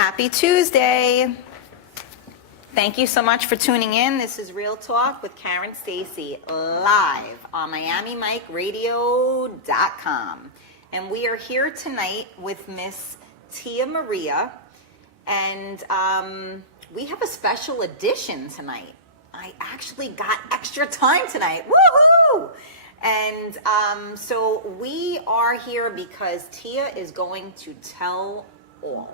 Happy Tuesday. Thank you so much for tuning in. This is Real Talk with Karen Stacy, live on MiamiMikeRadio.com. And we are here tonight with Miss Tia Maria. And we have a special edition tonight. I actually got extra time tonight. Woohoo! And so we are here because Tia is going to tell all.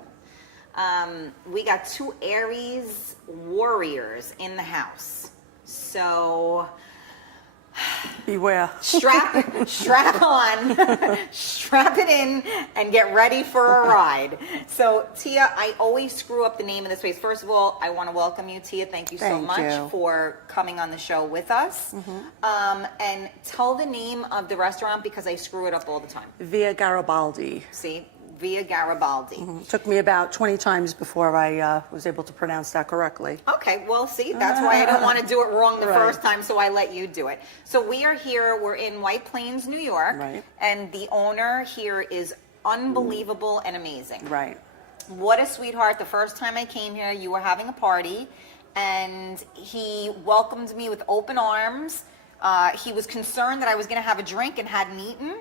We got two Aries warriors in the house. So beware. Strap on, strap it in, and get ready for a ride. So Tia, I always screw up the name of this place. First of all, I want to welcome you, Tia. Thank you so much for coming on the show with us. And tell the name of the restaurant because I screw it up all the time. Via Garibaldi. See? Via Garibaldi. Took me about 20 times before I was able to pronounce that correctly. Okay, well, see, that's why I don't want to do it wrong the first time, so I let you do it. So we are here, we're in White Plains, New York, and the owner here is unbelievable and amazing. Right. What a sweetheart. The first time I came here, you were having a party, and he welcomed me with open arms. He was concerned that I was going to have a drink and hadn't eaten,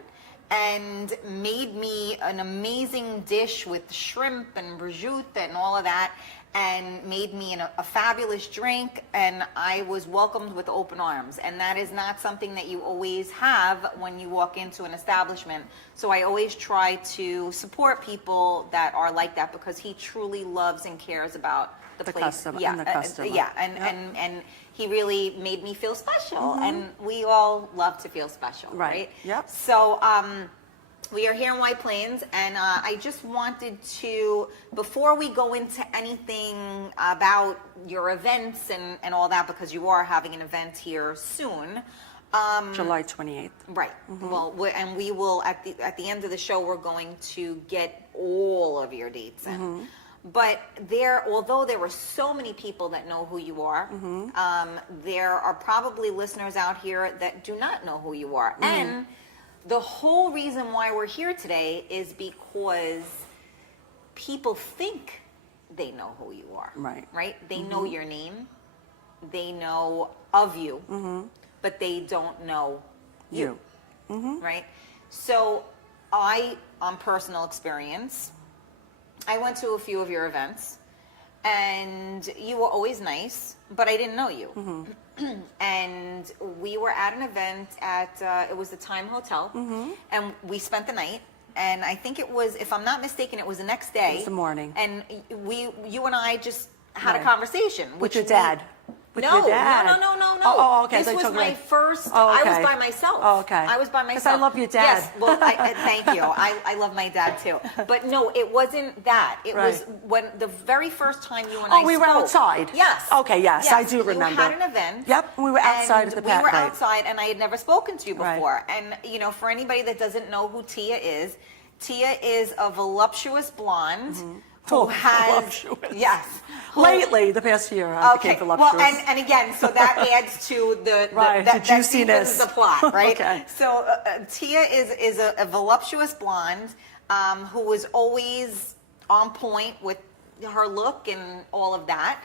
and made me an amazing dish with shrimp and prosciutto and all of that, and made me a fabulous drink, and I was welcomed with open arms. And that is not something that you always have when you walk into an establishment. So I always try to support people that are like that, because he truly loves and cares about the place. Customer, yeah, and the customer. And he really made me feel special, and we all love to feel special, right? Yep. So we are here in White Plains, and I just wanted to, before we go into anything about your events and all that, because you are having an event here soon. July 28th. Right. Well, and we will, at the end of the show, we're going to get all of your dates in. But although there were so many people that know who you are, there are probably listeners out here that do not know who you are. And the whole reason why we're here today is because people think they know who you are. Right? They know your name. They know of you. But they don't know you. Right? So on personal experience, I went to a few of your events, and you were always nice, but I didn't know you. And we were at an event at, it was the Time Hotel, and we spent the night, and I think it was, if I'm not mistaken, it was the next day. It was the morning. And you and I just had a conversation. With your dad. No. Oh, okay. This was my first. I was by myself. Oh, okay. I was by myself. Because I love your dad. Yes. Well, thank you. I love my dad too. But no, it wasn't that. It was when the very first time you and I spoke. Oh, we were outside. Yes. Okay. Yes, I do remember. You had an event. Yep. We were outside at the We were outside, and I had never spoken to you before. And for anybody that doesn't know who Tia is a voluptuous blonde. Who has lately the past year I became voluptuous. Well, and again, so that adds to the juiciness, the plot, right? Okay. So Tia is a voluptuous blonde who was always on point with her look and all of that,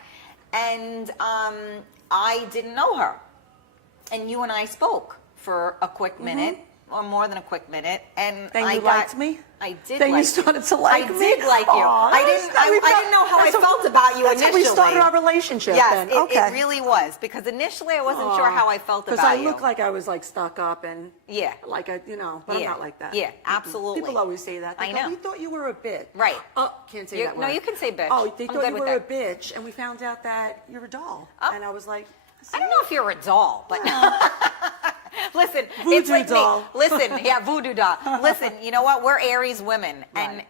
and I didn't know her, and you and I spoke for a quick minute. Or more than a quick minute, and then you liked me. I did. Then you started to like me. I did like you. I didn't know how I felt about you initially. That's how we started our relationship. Yes, it really was, because initially I wasn't sure how I felt about you. Because I looked like I was like stuck up and but I'm not like that. Yeah, absolutely. People always say that. I know. We thought you were a bitch. Right. Oh, can't say that word. No, you can say bitch. Oh, they thought you were a bitch, and we found out that you're a doll, and I was like, I don't know if you're a doll, but. Listen, it's like doll. Me. Listen, voodoo doll. Listen, you know what? We're Aries women, and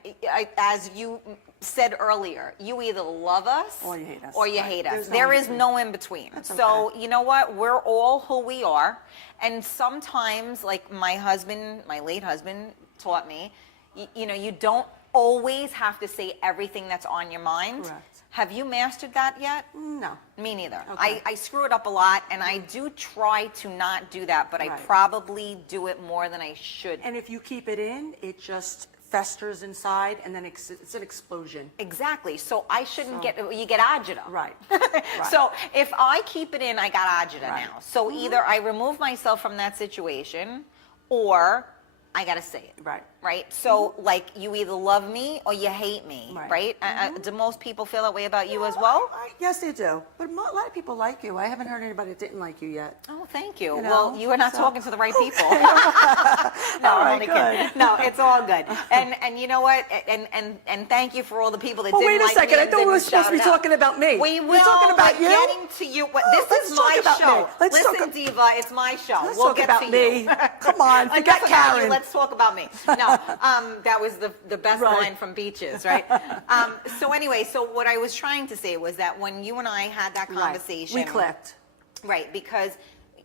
as you said earlier, you either love us or you hate us. Or you hate us. There is no in between. So you know what? We're all who we are, and sometimes, like my late husband, taught me, you don't always have to say everything that's on your mind. Correct. Have you mastered that yet? No. Me neither. Okay. I screw it up a lot, and I do try to not do that, but I probably do it more than I should. And if you keep it in, it just festers inside, and then it's an explosion. Exactly. So I shouldn't you get agita. Right. So if I keep it in, I got agita Right. now. So either I remove myself from that situation, or I got to say it. Right. Right? So, like, you either love me or you hate me, right? Right? Do most people feel that way about you as well? Yes, they do. But a lot of people like you. I haven't heard anybody that didn't like you yet. Oh, thank you. You know, Well, you are not talking to the right people. No, All I'm right, only good. kidding. No, it's all good. And you know what? And thank you for all the people that Well, didn't wait a like second. me I and thought we were didn't supposed to be shout it out. talking about me. We will. We're talking about we're you. getting to you. This let's is talk my about show. me. Let's Listen, talk Diva, it's my show. Let's we'll talk get about to me. you. Come on, Enough forget about you, Karen. let's talk about me. No, that was the best Right. line from Beaches, right? So anyway, so what I was trying to say was that when you and I had that conversation, We clicked. right? Because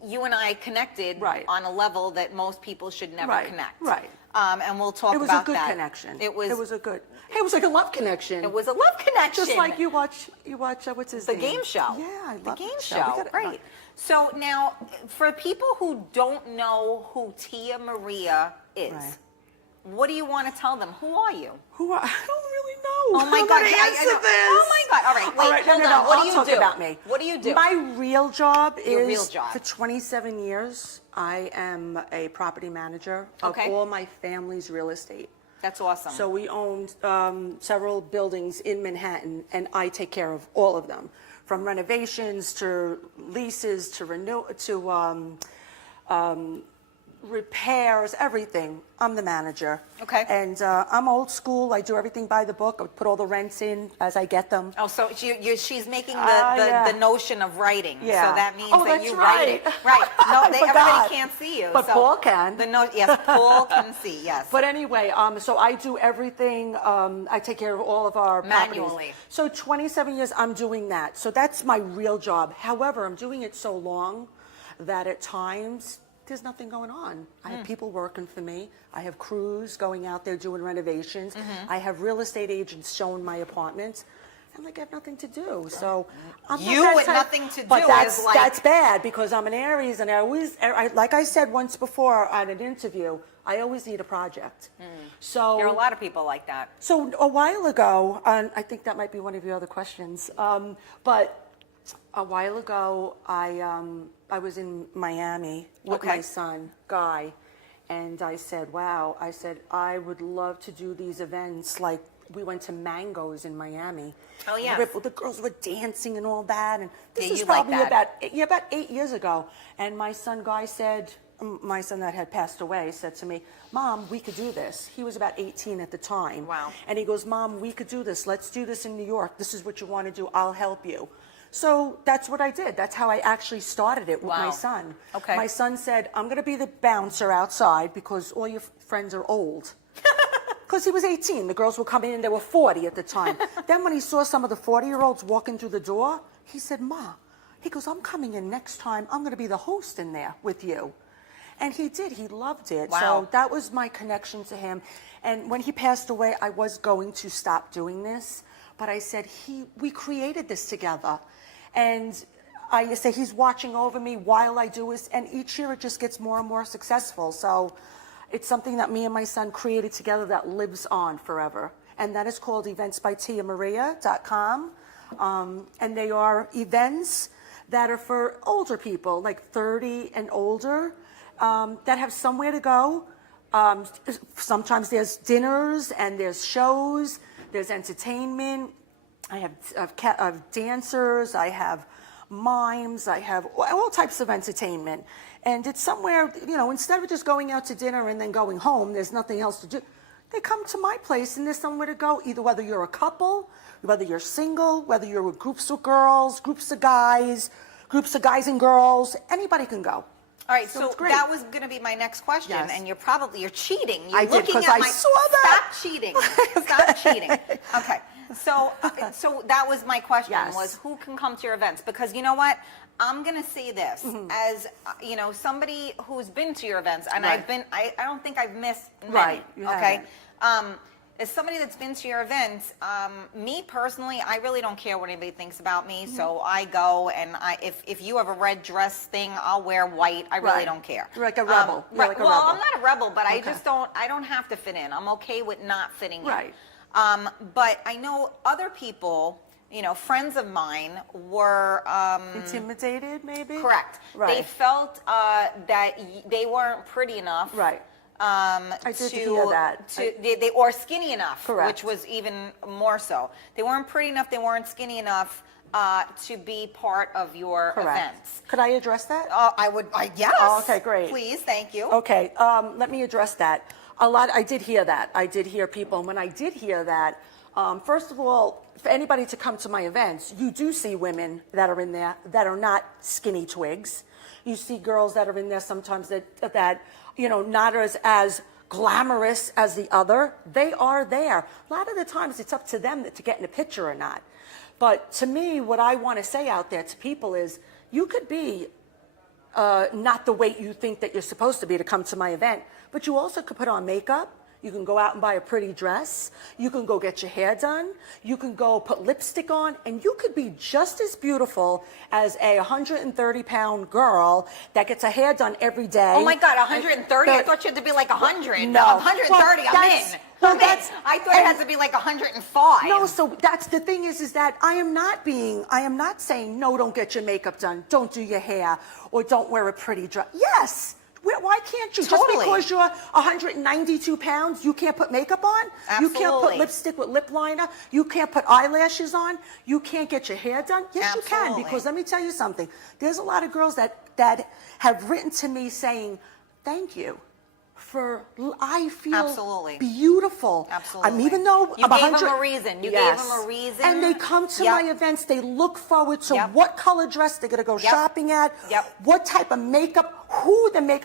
you and I connected on a level that most people should never connect, Right. And we'll talk It was about a good that. connection. It was a good. Hey, it was like a love connection. It was a love connection, Just like you watch what's his name? the game show. Yeah, I love the game that show. We gotta- Right. So now, for people who don't know who Tia Maria is, Right. what do you want to tell them? Who are you? I don't really know. Oh my I'm God! gonna answer this. Oh my God! All right, wait, hold on. What I'll do you talk do? about me. What do you do? My real job Your is real job. for 27 years. I am a property manager of Okay. all my family's real estate. That's awesome. So we own several buildings in Manhattan, and I take care of all of them, from renovations to leases to repairs, everything. I'm the manager. Okay. And I'm old school. I do everything by the book. I put all the rents in as I get them. Oh, so she's making Yeah. the notion of writing. Yeah. So that means Oh, that that's you right. write it. Right. No, I everybody forgot. can't see you. But so Paul can. Yes, Paul can see. Yes. But anyway, so I do everything. I take care of all of our Manually. properties. So 27 years, I'm doing that. So that's my real job. However, I'm doing it so long that at times there's nothing going on. I have people working for me. I have crews going out there doing renovations. I have real estate agents showing my apartments. And like I have nothing to do. So I'm not You that with type- nothing to but do that's, is like- that's bad because I'm an Aries, and like I said once before at an interview, I always need a project. So There are a lot of people like that. so a while ago, and I think that might be one of your other questions, but a while ago, I was in Miami with Okay. my son, Guy, and I said, wow, I would love to do these events. Like, we went to Mango's in Miami. Oh, yes. The girls were dancing and all that, and this Yeah, is you like probably that. about 8 years ago. And my son, Guy, said, my son that had passed away, said to me, Mom, we could do this. He was about 18 at the time. Wow. And he goes, Mom, we could do this. Let's do this in New York. This is what you want to do. I'll help you. So that's what I did. That's how I actually started it with my Wow. son. Okay. My son said, I'm going to be the bouncer outside because all your friends are old. Because he was 18. The girls were coming in. They were 40 at the time. Then when he saw some of the 40-year-olds walking through the door, he said, Ma, he goes, I'm coming in next time. I'm going to be the host in there with you. And he did. He loved it. Wow. So that was my connection to him. And when he passed away, I was going to stop doing this. But I said, we created this together. And I say he's watching over me while I do this. And each year it just gets more and more successful. So it's something that me and my son created together that lives on forever. And that is called eventsbytiamaria.com. And they are events that are for older people, like 30 and older, that have somewhere to go. Sometimes there's dinners and there's shows, there's entertainment. I have dancers, I have mimes, I have all types of entertainment. And it's somewhere, instead of just going out to dinner and then going home, there's nothing else to do. They come to my place and there's somewhere to go, either whether you're a couple, whether you're single, whether you're with groups of girls, groups of guys and girls, anybody can go. All right, so it's great. that was going to be my next question, Yes. and you're cheating. You're I did, looking 'cause at I saw that. Stop cheating. Stop cheating. Okay, so that was my question: Yes. was who can come to your events? Because you know what, I'm going to say this as somebody who's been to your events, and Right. I've been. I don't think I've missed many. Right, you Okay. as somebody that's been to your events, me personally, I really don't care what anybody thinks about me. So I go, and if you have a red dress thing, I'll wear white. I really don't care. You're like a rebel. You're like a well, rebel. I'm not a rebel, but I just don't. I don't have to fit in. I'm okay with not fitting in. Right. But I know other people, friends of mine were Intimidated, maybe? correct. Right. They felt that they weren't pretty enough. Right. I did to hear that. they or skinny enough, Correct. which was even more so. They weren't pretty enough. They weren't skinny enough to be part of your events. Could I address that? Yes. Oh, okay, great. Please, thank you. Okay, let me address that. I did hear that. I did hear people, and when I did hear that, first of all, for anybody to come to my events, you do see women that are in there that are not skinny twigs. You see girls that are in there sometimes that not as glamorous as the other. They are there. A lot of the times it's up to them to get in a picture or not. But to me, what I want to say out there to people is, you could be not the weight you think that you're supposed to be to come to my event, but you also could put on makeup. You can go out and buy a pretty dress. You can go get your hair done. You can go put lipstick on, and you could be just as beautiful as a 130-pound girl that gets her hair done every day. Oh my God, 130? I thought you had to be like 100. No. 130, Well, I'm in. I thought it had to be like 105. No, so that's the thing is that I am not saying, no, don't get your makeup done, don't do your hair, or don't wear a pretty dress. Yes. Why can't you? Totally. Just because you're 192 pounds, you can't put makeup on? Absolutely. You can't put lipstick with lip liner? You can't put eyelashes on? You can't get your hair done? Yes, Absolutely. you can, because let me tell you something. There's a lot of girls that have written to me saying, thank you. I feel Absolutely. beautiful. Absolutely. Even though you I'm gave 100, them a reason. You Yes. gave them a reason. And they come to my events. They look forward to what color dress they're going to go shopping at. What type of makeup.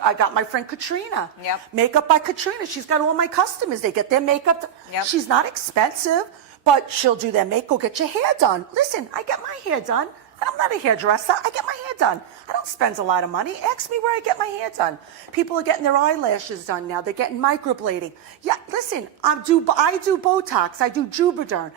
I got my friend Katrina. Makeup by Katrina. She's got all my customers. They get their makeup. She's not expensive, but she'll do their makeup. Go get your hair done. Listen, I get my hair done. I'm not a hairdresser. I get my hair done. I don't spend a lot of money. Ask me where I get my hair done. People are getting their eyelashes done now. They're getting microblading. Yeah, listen, I do Botox. I do Juvederm.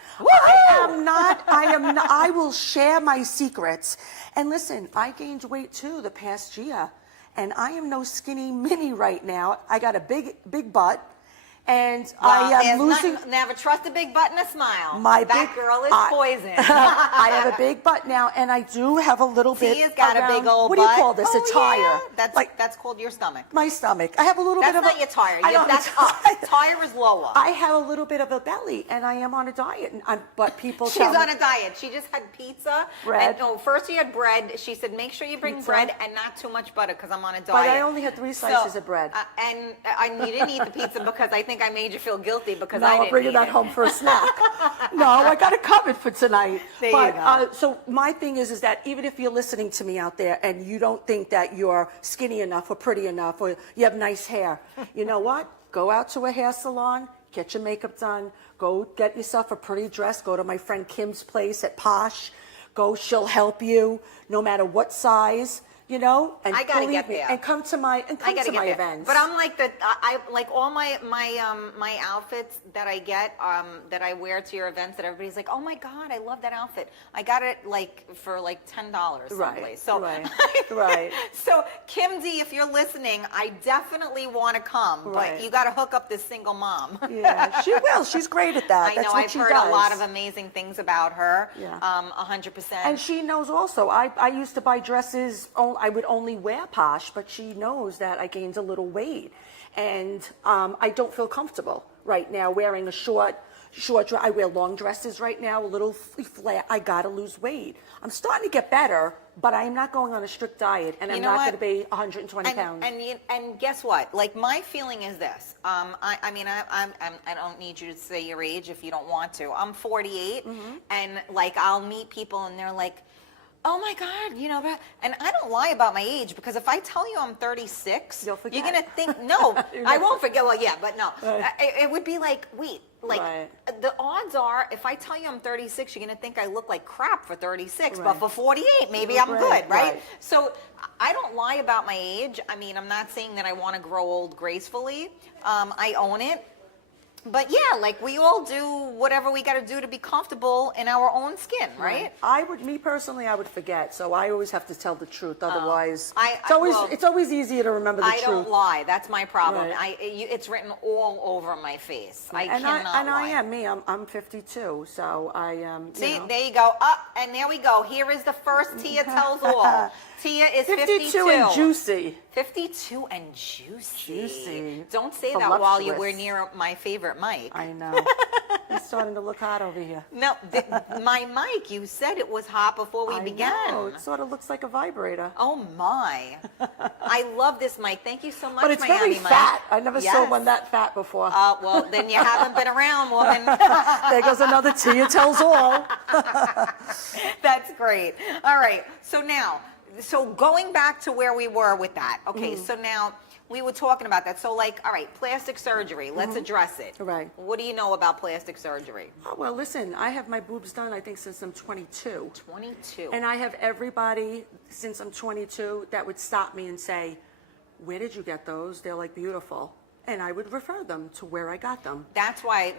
I will share my secrets. And listen, I gained weight too the past year. And I am no skinny mini right now. I got a big butt. And I am losing. Never trust a big butt and a smile. That girl is poison. I have a big butt now, and I do have a little bit. Tia's got a big old butt. What do you call this? A tire. Yeah. That's called your stomach. My stomach. I have a little bit of. That's not your tire. That's up. Tire is lower. I have a little bit of a belly, and I am on a diet. But people She's tell me. on a diet. She just had pizza. Bread. And, first she had bread. She said, make sure you bring bread and not too much butter because I'm on a diet. But I only had 3 slices of bread. And you didn't eat the pizza because I think I made you feel guilty because No, I didn't I'll bring eat that it. home for a snack. No, I got it covered for tonight. There you go. So my thing is that even if you're listening to me out there and you don't think that you're skinny enough or pretty enough or you have nice hair, you know what? Go out to a hair salon, get your makeup done, go get yourself a pretty dress, go to my friend Kim's place at Posh. She'll help you no matter what size. And I gotta get me, there. and come to my events. But I'm like I like all my outfits that I get that I wear to your events that everybody's like, oh my God, I love that outfit. I got it for $10 someplace. Right. So Right. So Kim D, if you're listening, I definitely want to come, but you got to hook up this single mom. Yeah, she will. She's great at that. I know. I've heard a lot of amazing things about her. Yeah. 100%. And she knows also. I used to buy dresses. I would only wear Posh, but she knows that I gained a little weight, and I don't feel comfortable right now wearing a short dress. I wear long dresses right now, a little flat. I gotta lose weight. I'm starting to get better, but I'm not going on a strict diet, and I'm not going to be 120 pounds. And guess what? Like, my feeling is this. I don't need you to say your age if you don't want to. I'm 48, and like I'll meet people, and they're like, oh my God, and I don't lie about my age, because if I tell you I'm 36, you'll forget. You're going to think, no, I won't forget. Well, yeah, but no. It would be like, wait, the odds are, if I tell you I'm 36, you're going to think I look like crap for 36, but for 48, maybe I'm good, right? So I don't lie about my age. I mean, I'm not saying that I want to grow old gracefully. I own it. But yeah, like we all do whatever we got to do to be comfortable in our own skin, right? Me personally, I would forget. So I always have to tell the truth. Otherwise, well, it's always easier to remember the I truth. don't lie. That's my problem. Right. It's written all over my face. I And cannot lie. I am me. I'm 52, so I See, you know. there you go. And there we go. Here is the first Tia tells all. Tia is 52. and juicy. 52 and juicy. Juicy. Don't say that while you were Voluptuous. near my favorite mic. I know. It's starting to look hot over here. No, my mic, you said it was hot before we began. I know. It sort of looks like a vibrator. Oh my. I love this mic. Thank you so much, But it's Miami very Mike. fat. I never saw Yes. one that fat before. Well, then you haven't been around, woman. There goes another Tia tells all. That's great. All right. So going back to where we were with that. Okay. So now we were talking about that. So like, all right, plastic surgery. Let's address it. Right. What do you know about plastic surgery? Oh, well, listen, I have my boobs done, I think, since I'm 22. 22. And I have everybody since I'm 22 that would stop me and say, where did you get those? They're like beautiful. And I would refer them to where I got them. That's why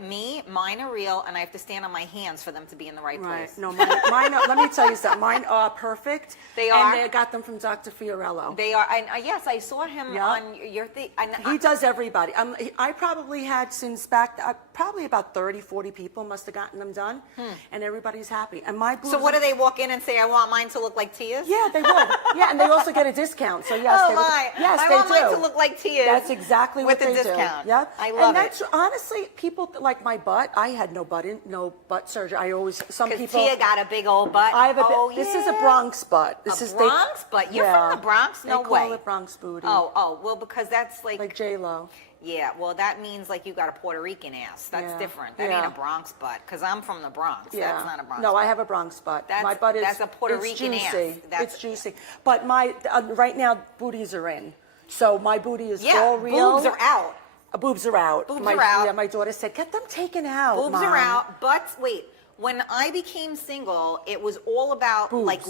mine are real, and I have to stand on my hands for them to be in the right place. No, mine are, let me tell you something. Mine are perfect. They are? And I got them from Dr. Fiorello. They are, and yes, I saw him Yeah. on your thing. He does everybody. I probably had since back, probably about 30, 40 people must have gotten them done. And everybody's happy. And my boobs. So what do they walk in and say? I want mine to look like Tia's? Yeah, they would. Yeah, and they also get a discount. So yes, Oh they would. my! Yes, I they want do. mine to look like Tia's. That's exactly what with they the do. discount. Yeah, I love and that's it. honestly, people like my butt. I had no butt surgery. I always some Because people. Tia got a big old butt. I have a. Oh, This is a yeah. Bronx butt. This A is Bronx butt? You're from the Bronx? No they way. call it Bronx booty. Oh, well, because that's like J Lo. yeah, well, that means like you got a Puerto Rican ass. That's Yeah. different. That Yeah. ain't a Bronx butt. Because I'm from the Bronx. Yeah. That's not a Bronx No, butt. I have a Bronx butt. That's- my butt is. that's a Puerto it's Rican ass. juicy. That's- It's juicy. But my right now booties are in. So my booty is Yeah, all real. boobs are out. Boobs are out. Boobs my, are out. Yeah, my daughter said, get them taken out, Boobs Mom. are out. But wait, when I became single, it was all about Boobs. like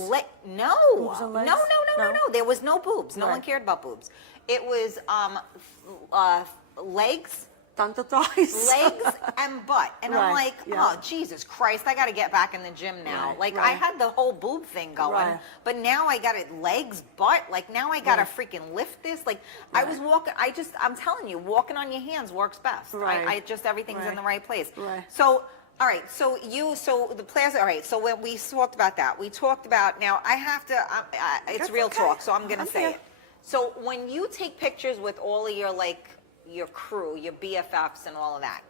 no, Boobs and legs? no. No? There was no boobs. No Right. one cared about boobs. It was legs, Tanto thighs. legs, and butt. And I'm Right, like, yeah. oh Jesus Christ, I got to get back in the gym now. Right, like I right. had the whole boob thing going, Right. but now I got it legs, butt. Like now I got to freaking lift this. Like I was walking. I'm telling you, walking on your hands works best. Right. I just everything's in Right. the right place. Right. So. All right, so the plaza. All right, so when we talked about that, we talked about now. I have to. It's That's real okay. talk, so I'm gonna I'm say here. it. So when you take pictures with all of your crew, your BFFs, and all of that,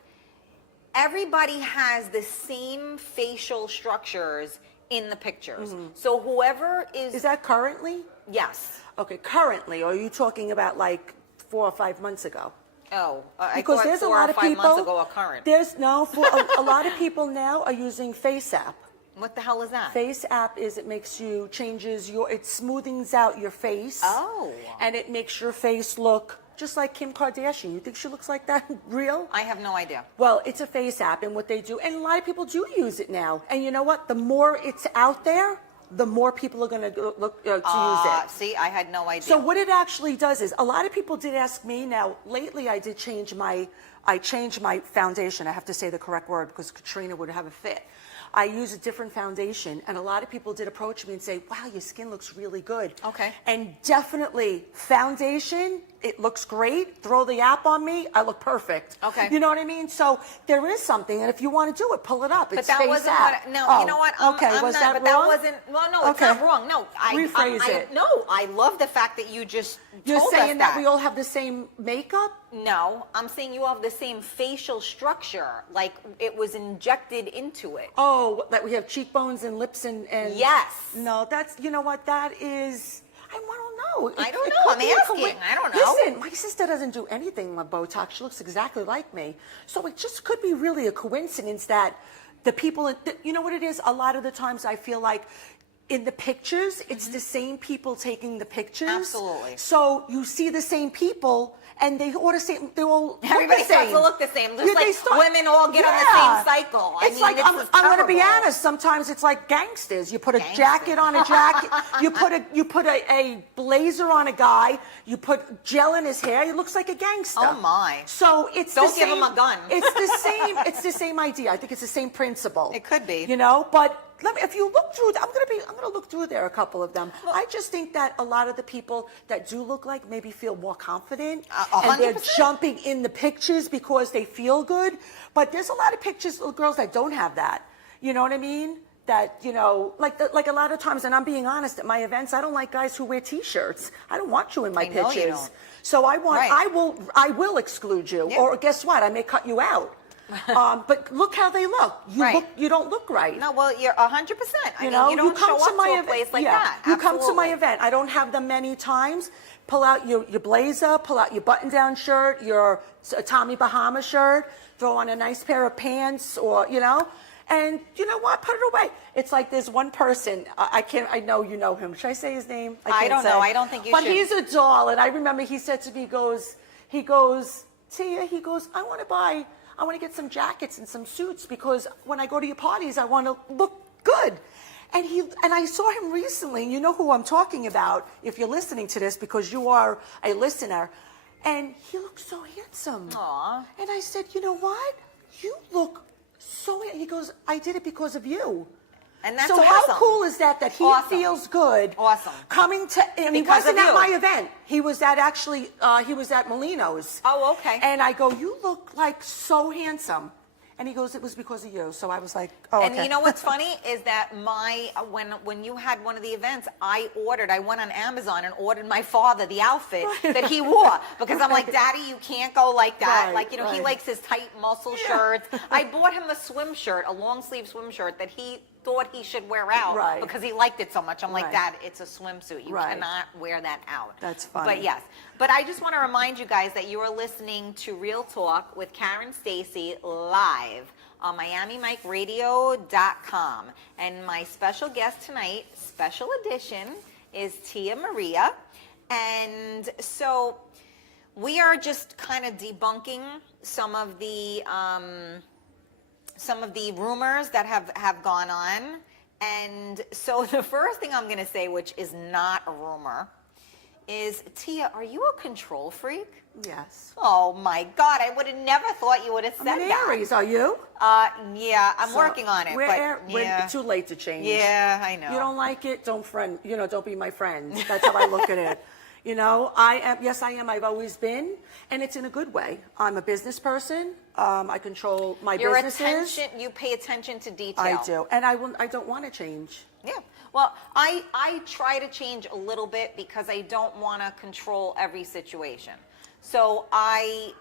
everybody has the same facial structures in the pictures. So whoever Is that currently? yes. Okay, currently. Or are you talking about like 4 or 5 months ago? Oh, I Because thought there's a 4 lot or of 5 people. months ago a current. There's no. A lot of people now are using Face App. What the hell is that? Face App is it smoothens out your face. Oh. And it makes your face look just like Kim Kardashian. You think she looks like that real? I have no idea. Well, it's a Face App, and what they do, and a lot of people do use it now. And you know what? The more it's out there, the more people are going to look to use it. See, I had no idea. So what it actually does is, a lot of people did ask me. Now, lately, I changed my foundation. I have to say the correct word because Katrina would have a fit. I use a different foundation, and a lot of people did approach me and say, wow, your skin looks really good. Okay. And definitely, foundation, it looks great. Throw the app on me, I look perfect. Okay. You know what I mean? So there is something, and if you want to do it, pull it up. But It's that Face wasn't App. what. No, Oh, you know what? okay, I'm was not, that but wrong? that wasn't. Well, no, it's Okay. not wrong. No, Rephrase it. No, I love the fact that you just You're told saying us that we all have the same makeup? No, I'm saying you have the same facial structure, like it was injected into it. Oh, that we have cheekbones and lips and Yes. No, that's, you know what, that is, I don't know. I don't It know. could I'm be a asking. I don't know. Listen, my sister doesn't do anything with Botox. She looks exactly like me. So it just could be really a coincidence that the people, you know what it is? A lot of the times I feel like in the pictures, it's the same people taking the pictures. Absolutely. So you see the same people, and they all Everybody look the starts same. to look the same. Just Yeah, they like start- women all get on the Yeah. same cycle. It's like, this is I'm going to be terrible. honest, sometimes it's like gangsters. You put a Gangsters. jacket on a jacket, you put a blazer on a guy, you put gel in his hair, he looks like a gangster. Oh, my. So it's Don't the give same, him a gun. it's the same idea. I think it's the same principle. It could be. You know, but if you look through, I'm gonna look through there a couple of them. I just think that a lot of the people that do look like maybe feel more confident, and they're 100%. jumping in the pictures because they feel good. But there's a lot of pictures of girls that don't have that. You know what I mean? That, you know, like a lot of times, and I'm being honest, at my events, I don't like guys who wear T-shirts. I don't want you in my I know pictures. you don't. So I want, Right. I will exclude you, Yeah. or guess what? I may cut you out. But look how they look. You don't look right. No, well, you're 100%. I mean, know, you don't show up to a place like that. You come to my Absolutely. event. I don't have them many times. Pull out your blazer, pull out your button-down shirt, your Tommy Bahama shirt, throw on a nice pair of pants, or, you know, and you know what? Put it away. It's like there's one person, I know you know him. Should I say his name? I don't can't know. say. I don't think you but should. he's a doll, and I remember he said to me, he goes, Tia, I want to get some jackets and some suits because when I go to your parties, I want to look good. And I saw him recently, and you know who I'm talking about if you're listening to this because you are a listener. And he looked so handsome. Aw. And I said, you know what? You look so, he goes, I did it because of you. And that's so awesome. how cool is that he Awesome. feels good Awesome. coming to, and he Because wasn't of at you. my event. He was at he was at Molino's. Oh, okay. And I go, you look like so handsome. And he goes, it was because of you. So I was like, oh, And okay. you know what's funny is that when you had one of the events, I went on Amazon and ordered my father the outfit that he wore because I'm like, Daddy, you can't go like that. Right, Like, you know, he right. likes his tight muscle shirts. I bought him a swim shirt, a long sleeve swim shirt that he thought he should wear out Right. because he liked it so much. I'm like, Right. Dad, it's a swimsuit. You Right. cannot wear that out. That's funny. But yes. But I just want to remind you guys that you are listening to Real Talk with Karen Stacy live on MiamiMikeRadio.com. And my special guest tonight, special edition, is Tia Maria. And so we are just kind of debunking some of the rumors that have gone on. And so the first thing I'm going to say, which is not a rumor, is, Tia, are you a control freak? Yes. Oh my God, I would have never thought you would have said I'm an that. Aries, are you? Yeah, I'm So, working on it. We're yeah. too late to change. Yeah, I know. You don't like it, don't be my friend. That's how I look at it. You know, yes, I am. I've always been, and it's in a good way. I'm a business person. I control my businesses. You pay attention to detail. I do, and I don't want to change. Yeah. Well, I try to change a little bit because I don't want to control every situation. So I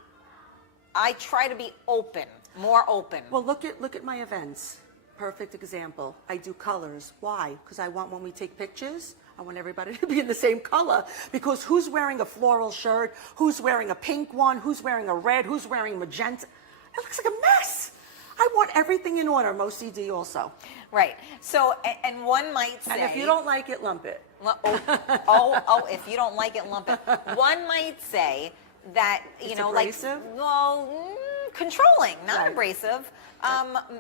try to be open, more open. Well, look at my events. Perfect example. I do colors. Why? Because I want when we take pictures, I want everybody to be in the same color. Because who's wearing a floral shirt? Who's wearing a pink one? Who's wearing a red? Who's wearing magenta? It looks like a mess. I want everything in order. I'm OCD also. Right. So, and one might say, And if you don't like it, lump it. If you don't like it, lump it. One might say that, It's abrasive? controlling, not Right. abrasive.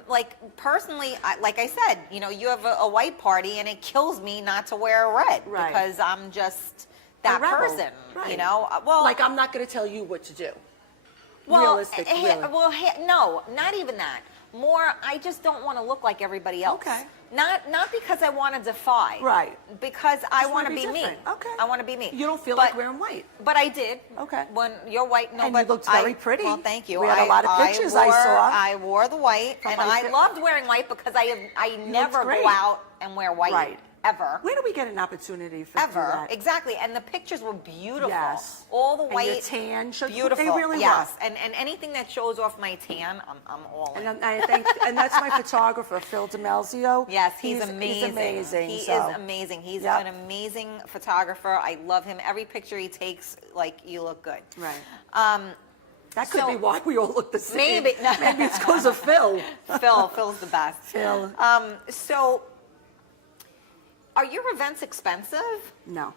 Like personally, like I said, you have a white party and it kills me not to wear red Right. because I'm just that A rebel. person, Right. Well, Like, I'm not going to tell you what to do. well, Realistic, really. no, not even that. More, I just don't want to look like everybody else. Okay. Not because I want to defy. Right. Because I Just want wanna to be be me. different. Okay. I want to be me. You don't feel But- like wearing white. But I did. Okay. When you're white, no, And but you looked very pretty. Well, thank you. We had a lot of pictures I saw. I wore the white, From and my I fi- loved wearing white because I never great. go out and wear white Right. ever. Where do we get an opportunity for Ever, that? exactly, and the pictures were beautiful. Yes. All the And white, your tan showed- beautiful. they really yes, were. and anything that shows off my tan, I'm all in. And I think, and that's my photographer, Phil DeMelzio. Yes, he's amazing. He's amazing. He so. is amazing. He's Yep. an amazing photographer. I love him. Every picture he takes, like, you look good. Right. That could so- be why we all look the same. Maybe. Maybe it's because of Phil. Phil's the best. Phil. So Are your events expensive? No,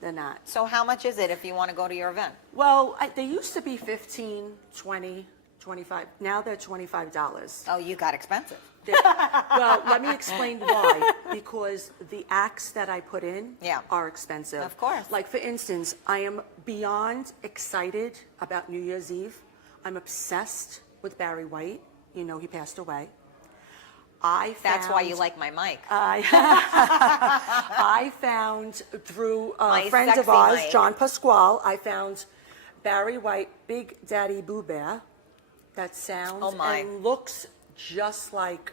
they're not. So how much is it if you want to go to your event? Well, they used to be 15, 20, 25. Now they're $25. Oh, you got expensive. Well, let me explain why. Because the acts that I put in are expensive. Of course. Like, for instance, I am beyond excited about New Year's Eve. I'm obsessed with Barry White. You know, he passed away. That's why you like my mic. I found through friends of ours, mic. John Pasquale, I found Barry White, Big Daddy Boo Bear, that sounds and looks just like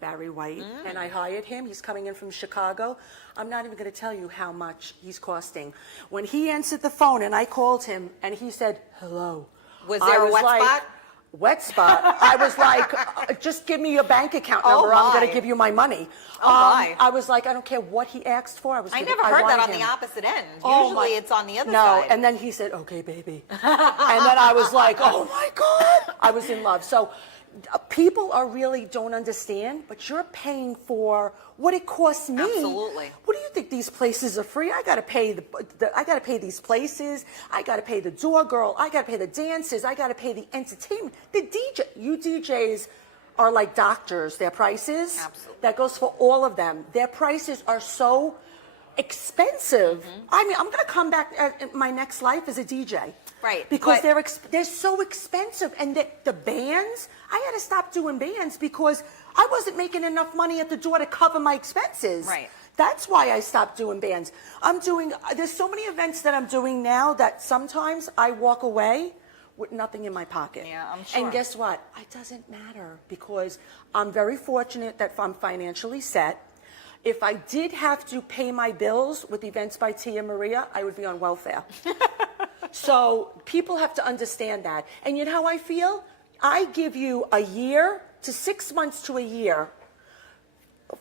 Barry White. And I hired him. He's coming in from Chicago. I'm not even going to tell you how much he's costing. When he answered the phone and I called him and he said, hello. Was there a wet spot? Wet spot. I was like, just give me your bank account number. I'm going to give you my money. I was like, I don't care what he asked for. I never heard that on the opposite end. Usually it's on the other side. No, and then he said, okay, baby. And then I was like, oh my God. I was in love. So people really don't understand, but you're paying for what it costs me. Absolutely. What do you think, these places are free? I got to pay I got to pay these places. I got to pay the door girl. I got to pay the dancers. I got to pay the entertainment. The DJ. You DJs are like doctors. Their prices. Absolutely. That goes for all of them. Their prices are so expensive. I mean, I'm going to come back in my next life as a DJ. Right. Because they're so expensive. And the bands, I had to stop doing bands because I wasn't making enough money at the door to cover my expenses. Right. That's why I stopped doing bands. There's so many events that I'm doing now that sometimes I walk away with nothing in my pocket. Yeah, I'm sure. And guess what? It doesn't matter because I'm very fortunate that I'm financially set. If I did have to pay my bills with Events by Tia Maria, I would be on welfare. So people have to understand that. And you know how I feel? I give you a year to 6 months to a year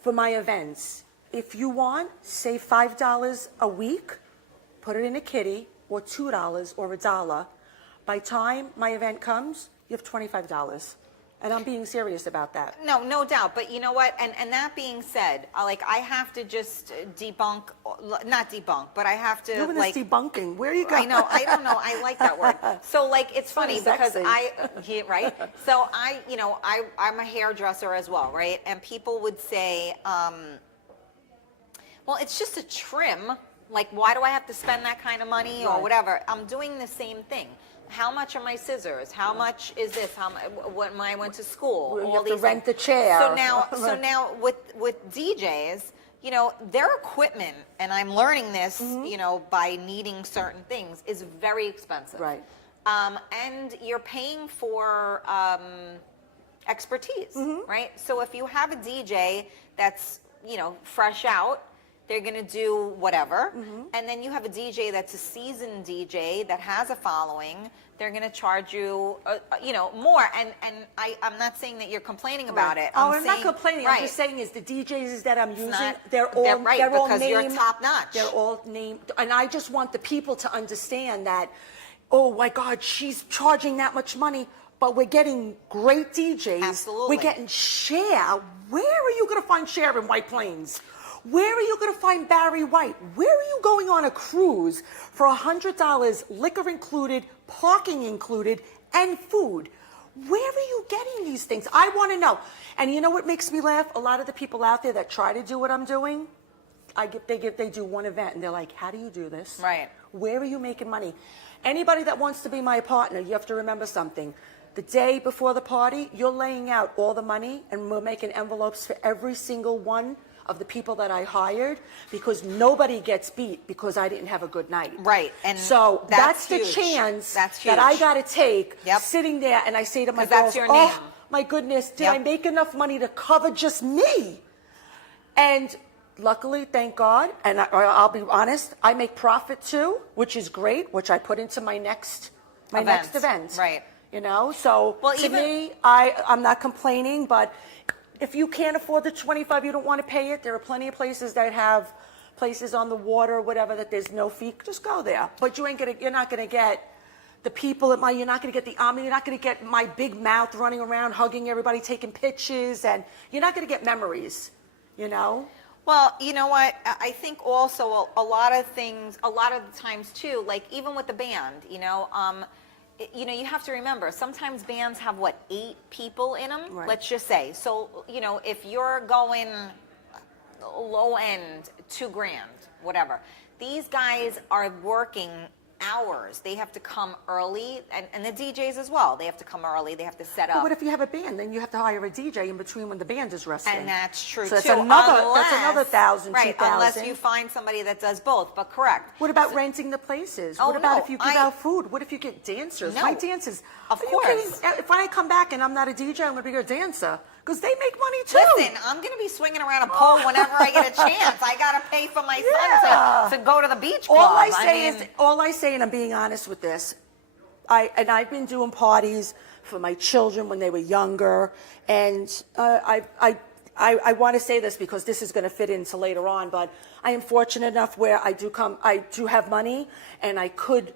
for my events. If you want, save $5 a week, put it in a kitty, or $2 or $1. By time my event comes, you have $25. And I'm being serious about that. No doubt. But you know what? And that being said, I have to just not debunk, but I have to Doing this debunking. Where are you going? I don't know. I like that word. So it's funny because right? So I'm a hairdresser as well, right? And people would say, well, it's just a trim. Like, why do I have to spend that kind of money or whatever? I'm doing the same thing. How much are my scissors? How much is this? When I went to school, you have to rent the chair. So now with DJs, their equipment, and I'm learning this, by needing certain things, is very expensive. Right. And you're paying for expertise, right? So if you have a DJ that's fresh out, they're going to do whatever. And then you have a DJ that's a seasoned DJ that has a following. They're going to charge you, more. And I'm not saying that you're complaining about it. I'm not complaining. I'm just saying is the DJs that I'm using, they're all because named, you're top notch. They're all named. And I just want the people to understand that, oh my God, she's charging that much money. But we're getting great DJs. Absolutely. We're getting Cher. Where are you going to find Cher in White Plains? Where are you going to find Barry White? Where are you going on a cruise for $100, liquor included, parking included, and food? Where are you getting these things? I want to know. And you know what makes me laugh? A lot of the people out there that try to do what I'm doing, they do one event and they're like, how do you do this? Right. Where are you making money? Anybody that wants to be my partner, you have to remember something. The day before the party, you're laying out all the money and we're making envelopes for every single one of the people that I hired because nobody gets beat because I didn't have a good night. Right. And so that's the chance that I got to take sitting there and I say to my girls, oh my goodness, did I make enough money to cover just me? And luckily, thank God, and I'll be honest, I make profit too, which is great, which I put into my next event. Right. So to me, I'm not complaining, but if you can't afford the $25, you don't want to pay it. There are plenty of places that have places on the water or whatever that there's no fee. Just go there. But you're not gonna get the people you're not gonna get the you're not gonna get my big mouth running around hugging everybody, taking pictures, and you're not gonna get memories. Well, you know what? I think also a lot of things, a lot of the times too, like even with the band, you have to remember, sometimes bands have, 8 people in them, Right. let's just say. So, if you're going low end, $2,000, whatever, these guys are working hours. They have to come early, and the DJs as well. They have to come early. They have to set up. But what if you have a band? Then you have to hire a DJ in between when the band is resting. And that's true, so too. That's another 1,000, right, 2,000. unless you find somebody that does both, but correct. What about renting the places? Oh, What about no, if you give out food? What if you get dancers? No. My dancers. Of Are you course. kidding? If I come back and I'm not a DJ, I'm going to be a dancer. Because they make money too. Listen, I'm going to be swinging around a pole whenever I get a chance. I got to pay for my son to go to the beach club. All I say, and I'm being honest with this, I've been doing parties for my children when they were younger, and I want to say this because this is going to fit into later on, but I am fortunate enough where I do have money, and I could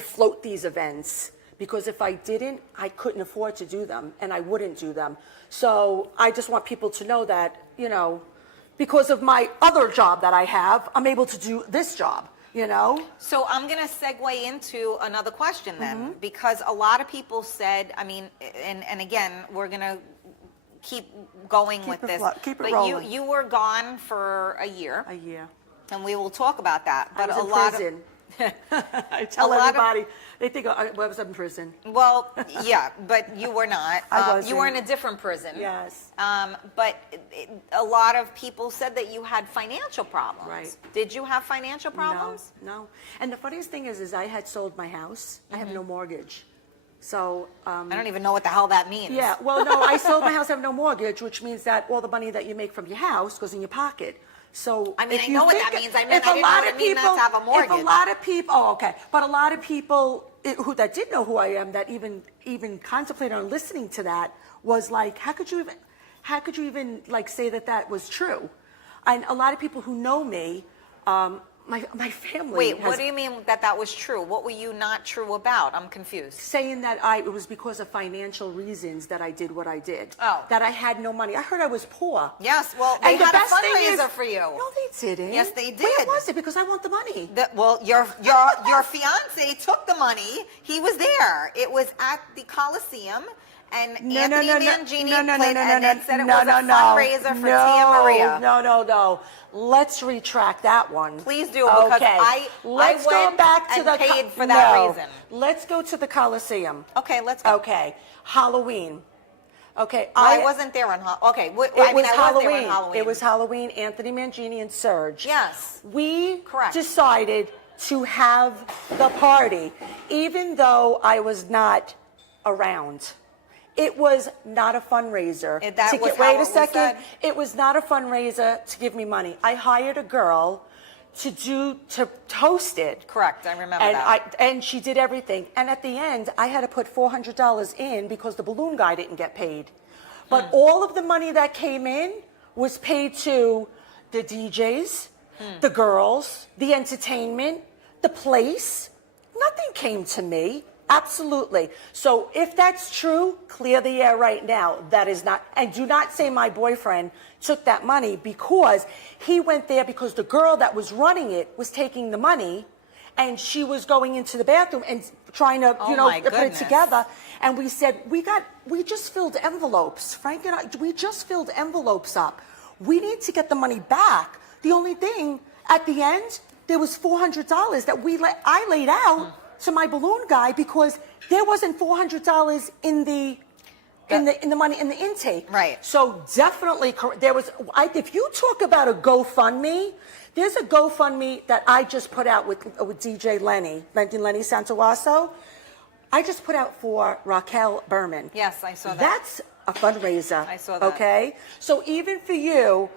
float these events. Because if I didn't, I couldn't afford to do them, and I wouldn't do them. So I just want people to know that, because of my other job that I have, I'm able to do this job, So I'm going to segue into another question then, because a lot of people said, and again, we're going to keep going with this. Keep it but rolling. you were gone for a year. A year. And we will talk about that. But I was a in lot prison. of I tell everybody, they think I was in prison. Well, yeah, but you were not. You were in a different prison. Yes. But a lot of people said that you had financial problems. Right. Did you have financial problems? No. And the funniest thing is I had sold my house. I have no mortgage. So I don't even know what the hell that means. yeah, well, no, I sold my house. I have no mortgage, which means that all the money that you make from your house goes in your pocket. So I mean, if I you know what think- that means. I if didn't a know lot what of it means not to have a mortgage. If a lot of people, oh, okay, but a lot of people that did know who I am, that even contemplated on listening to that, was like, how could you even like say that was true? And a lot of people who know me, my family. Wait, what do you mean that was true? What were you not true about? I'm confused. Saying that it was because of financial reasons that I did what I did. Oh. That I had no money. I heard I was poor. Yes, well, they And the had a best thing fundraiser is- for you. No, they didn't. Yes, they did. Where was it? Because I want the money. Well, your fiance took the money. He was there. It was at the Coliseum, and Anthony Mangini played, and then said it was a fundraiser for Tia Maria. No. Let's retract that one. Please do, because okay. I Let's went go back to and the paid for that reason. Let's go to the Coliseum. Okay, let's go. Okay, Halloween. Okay, I wasn't there on Halloween. Okay, It was I was Halloween. there on Halloween. It was Halloween. Anthony Mangini and Serge. Yes. We Correct. decided to have the party, even though I was not around. It was not a fundraiser. Wait a second. said? It was not a fundraiser to give me money. I hired a girl to host it. Correct, I remember that. And she did everything. And at the end, I had to put $400 in because the balloon guy didn't get paid. But all of the money that came in was paid to the DJs, the girls, the entertainment, the place. Nothing came to me. Absolutely. So if that's true, clear the air right now. That is not, and do not say my boyfriend took that money, because he went there because the girl that was running it was taking the money, and she was going into the bathroom and trying to, my put it goodness. together. And we said, we just filled envelopes. Frank and I, we just filled envelopes up. We need to get the money back. The only thing at the end, there was $400 that I laid out to my balloon guy, because there wasn't $400 in the money in the intake. Right. So definitely there was. If you talk about a GoFundMe, there's a GoFundMe that I just put out with DJ Lenny Santowasso. I just put out for Raquel Berman. Yes, I saw that. That's a fundraiser. I saw that. Okay. So even for you.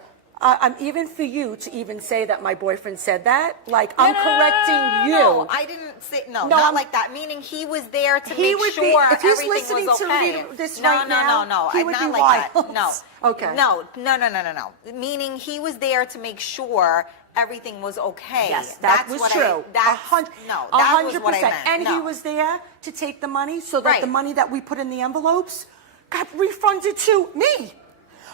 Even for you to even say that my boyfriend said that, like, I'm correcting you. No, I didn't say, not like that. Meaning he was there to make sure if he's everything listening was okay. to this no, right now, no, he would not be like wild. that. No. Okay. No. Meaning he was there to make sure everything was okay. Yes, that was true. That was what I meant. And he was there to take the money so that Right. the money that we put in the envelopes got refunded to me.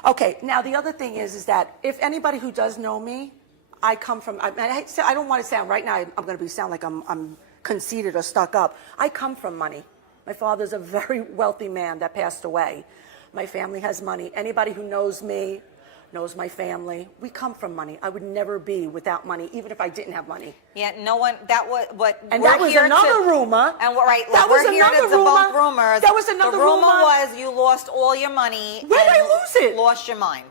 Okay, now the other thing is that if anybody who does know me, I come from, I don't want to sound, right now I'm going to sound like I'm conceited or stuck up. I come from money. My father's a very wealthy man that passed away. My family has money. Anybody who knows me knows my family. We come from money. I would never be without money, even if I didn't have money. Yeah, no one, that was what. And that was another rumor. And we're, right, that we're was here to another debunk rumor. rumors. That was another rumor. The rumor rumor. was you lost all your money. Where did I lose it? Lost your mind.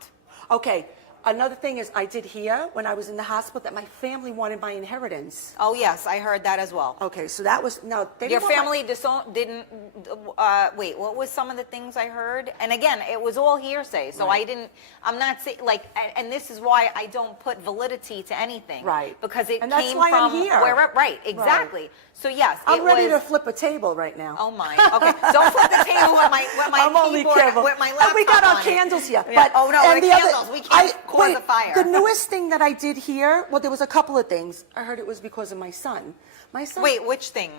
Okay. Another thing is, I did hear when I was in the hospital that my family wanted my inheritance. Oh yes, I heard that as well. Okay, so that was no. They Your didn't want family didn't. Wait, what was some of the things I heard? And again, it was all hearsay, so Right. I didn't. I'm not saying like, and this is why I don't put validity to anything, Right. Because it And that's came why I'm from here. where, right? Exactly. So yes, I'm ready to was, flip a table right now. Oh my. Okay, don't flip the table with my I'm only keyboard, careful. with my laptop. And we got our on candles here. Yeah. But, Oh no, and the candles. We can't cause wait, a fire. The newest thing that I did here, well, there was a couple of things. I heard it was because of my son. My son. Wait, which thing?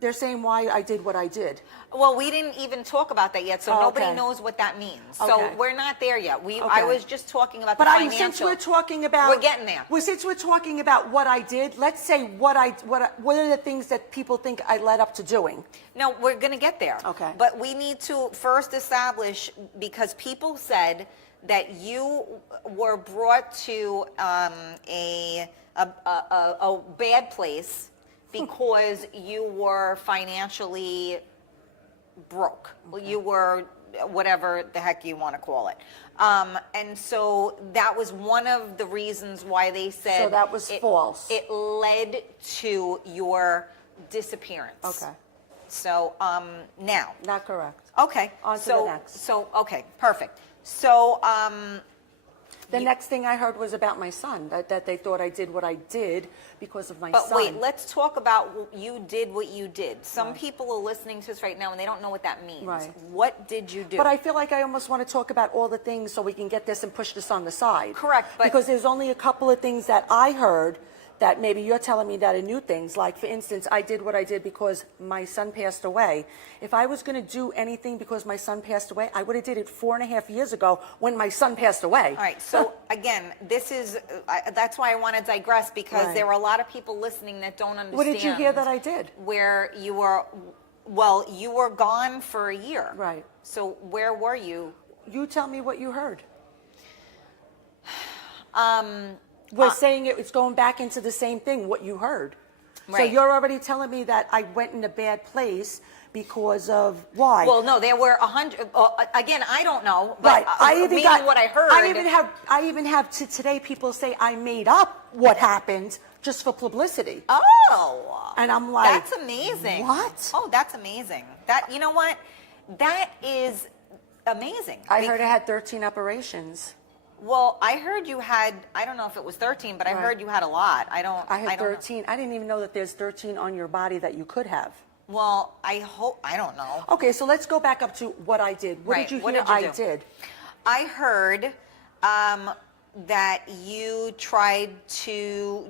They're saying why I did what I did. Well, we didn't even talk about that yet, so Oh, nobody okay. knows what that means. Okay. So we're not there yet. I Okay. was just talking about But the financial. since we're talking about, We're getting there. Well, since we're talking about what I did, let's say what are the things that people think I led up to doing? No, we're going to get there. Okay. But we need to first establish, because people said that you were brought to a bad place because you were financially broke. Okay. You were whatever the heck you want to call it. And so that was one of the reasons why they said... So that was false. It led to your disappearance. Okay. So now... Not correct. Okay. On to the next. So, okay, perfect. So... The next thing I heard was about my son, that they thought I did what I did because of my But son. wait, let's talk about you did what you did. Some Right. people are listening to us right now and they don't know what that means. Right. What did you do? But I feel like I almost want to talk about all the things so we can get this and push this on the side. Correct, but... Because there's only a couple of things that I heard that maybe you're telling me that are new things. Like, for instance, I did what I did because my son passed away. If I was going to do anything because my son passed away, I would have did it 4.5 years ago when my son passed away. All right, so again, this is, that's why I want to digress, because Right. there are a lot of people listening that don't understand. What did you hear that I did? Where you were, well, you were gone for a year. Right. So where were you? You tell me what you heard. We're saying it's going back into the same thing, what you heard. Right. So you're already telling me that I went in a bad place because of why? Well, no, there were 100. Again, I don't know. But Right. I even meaning got what I heard. I even have to today people say I made up what happened just for publicity. Oh. And I'm like, That's amazing. What? Oh, that's amazing. That, you know what? That is amazing. I heard I had 13 operations. Well, I heard you had, I don't know if it was 13, but I Right. heard you had a lot. I had don't know. 13. I didn't even know that there's 13 on your body that you could have. Well, I don't know. Okay, so let's go back up to what I did. What Right. did you What hear did you I do? did? I heard that you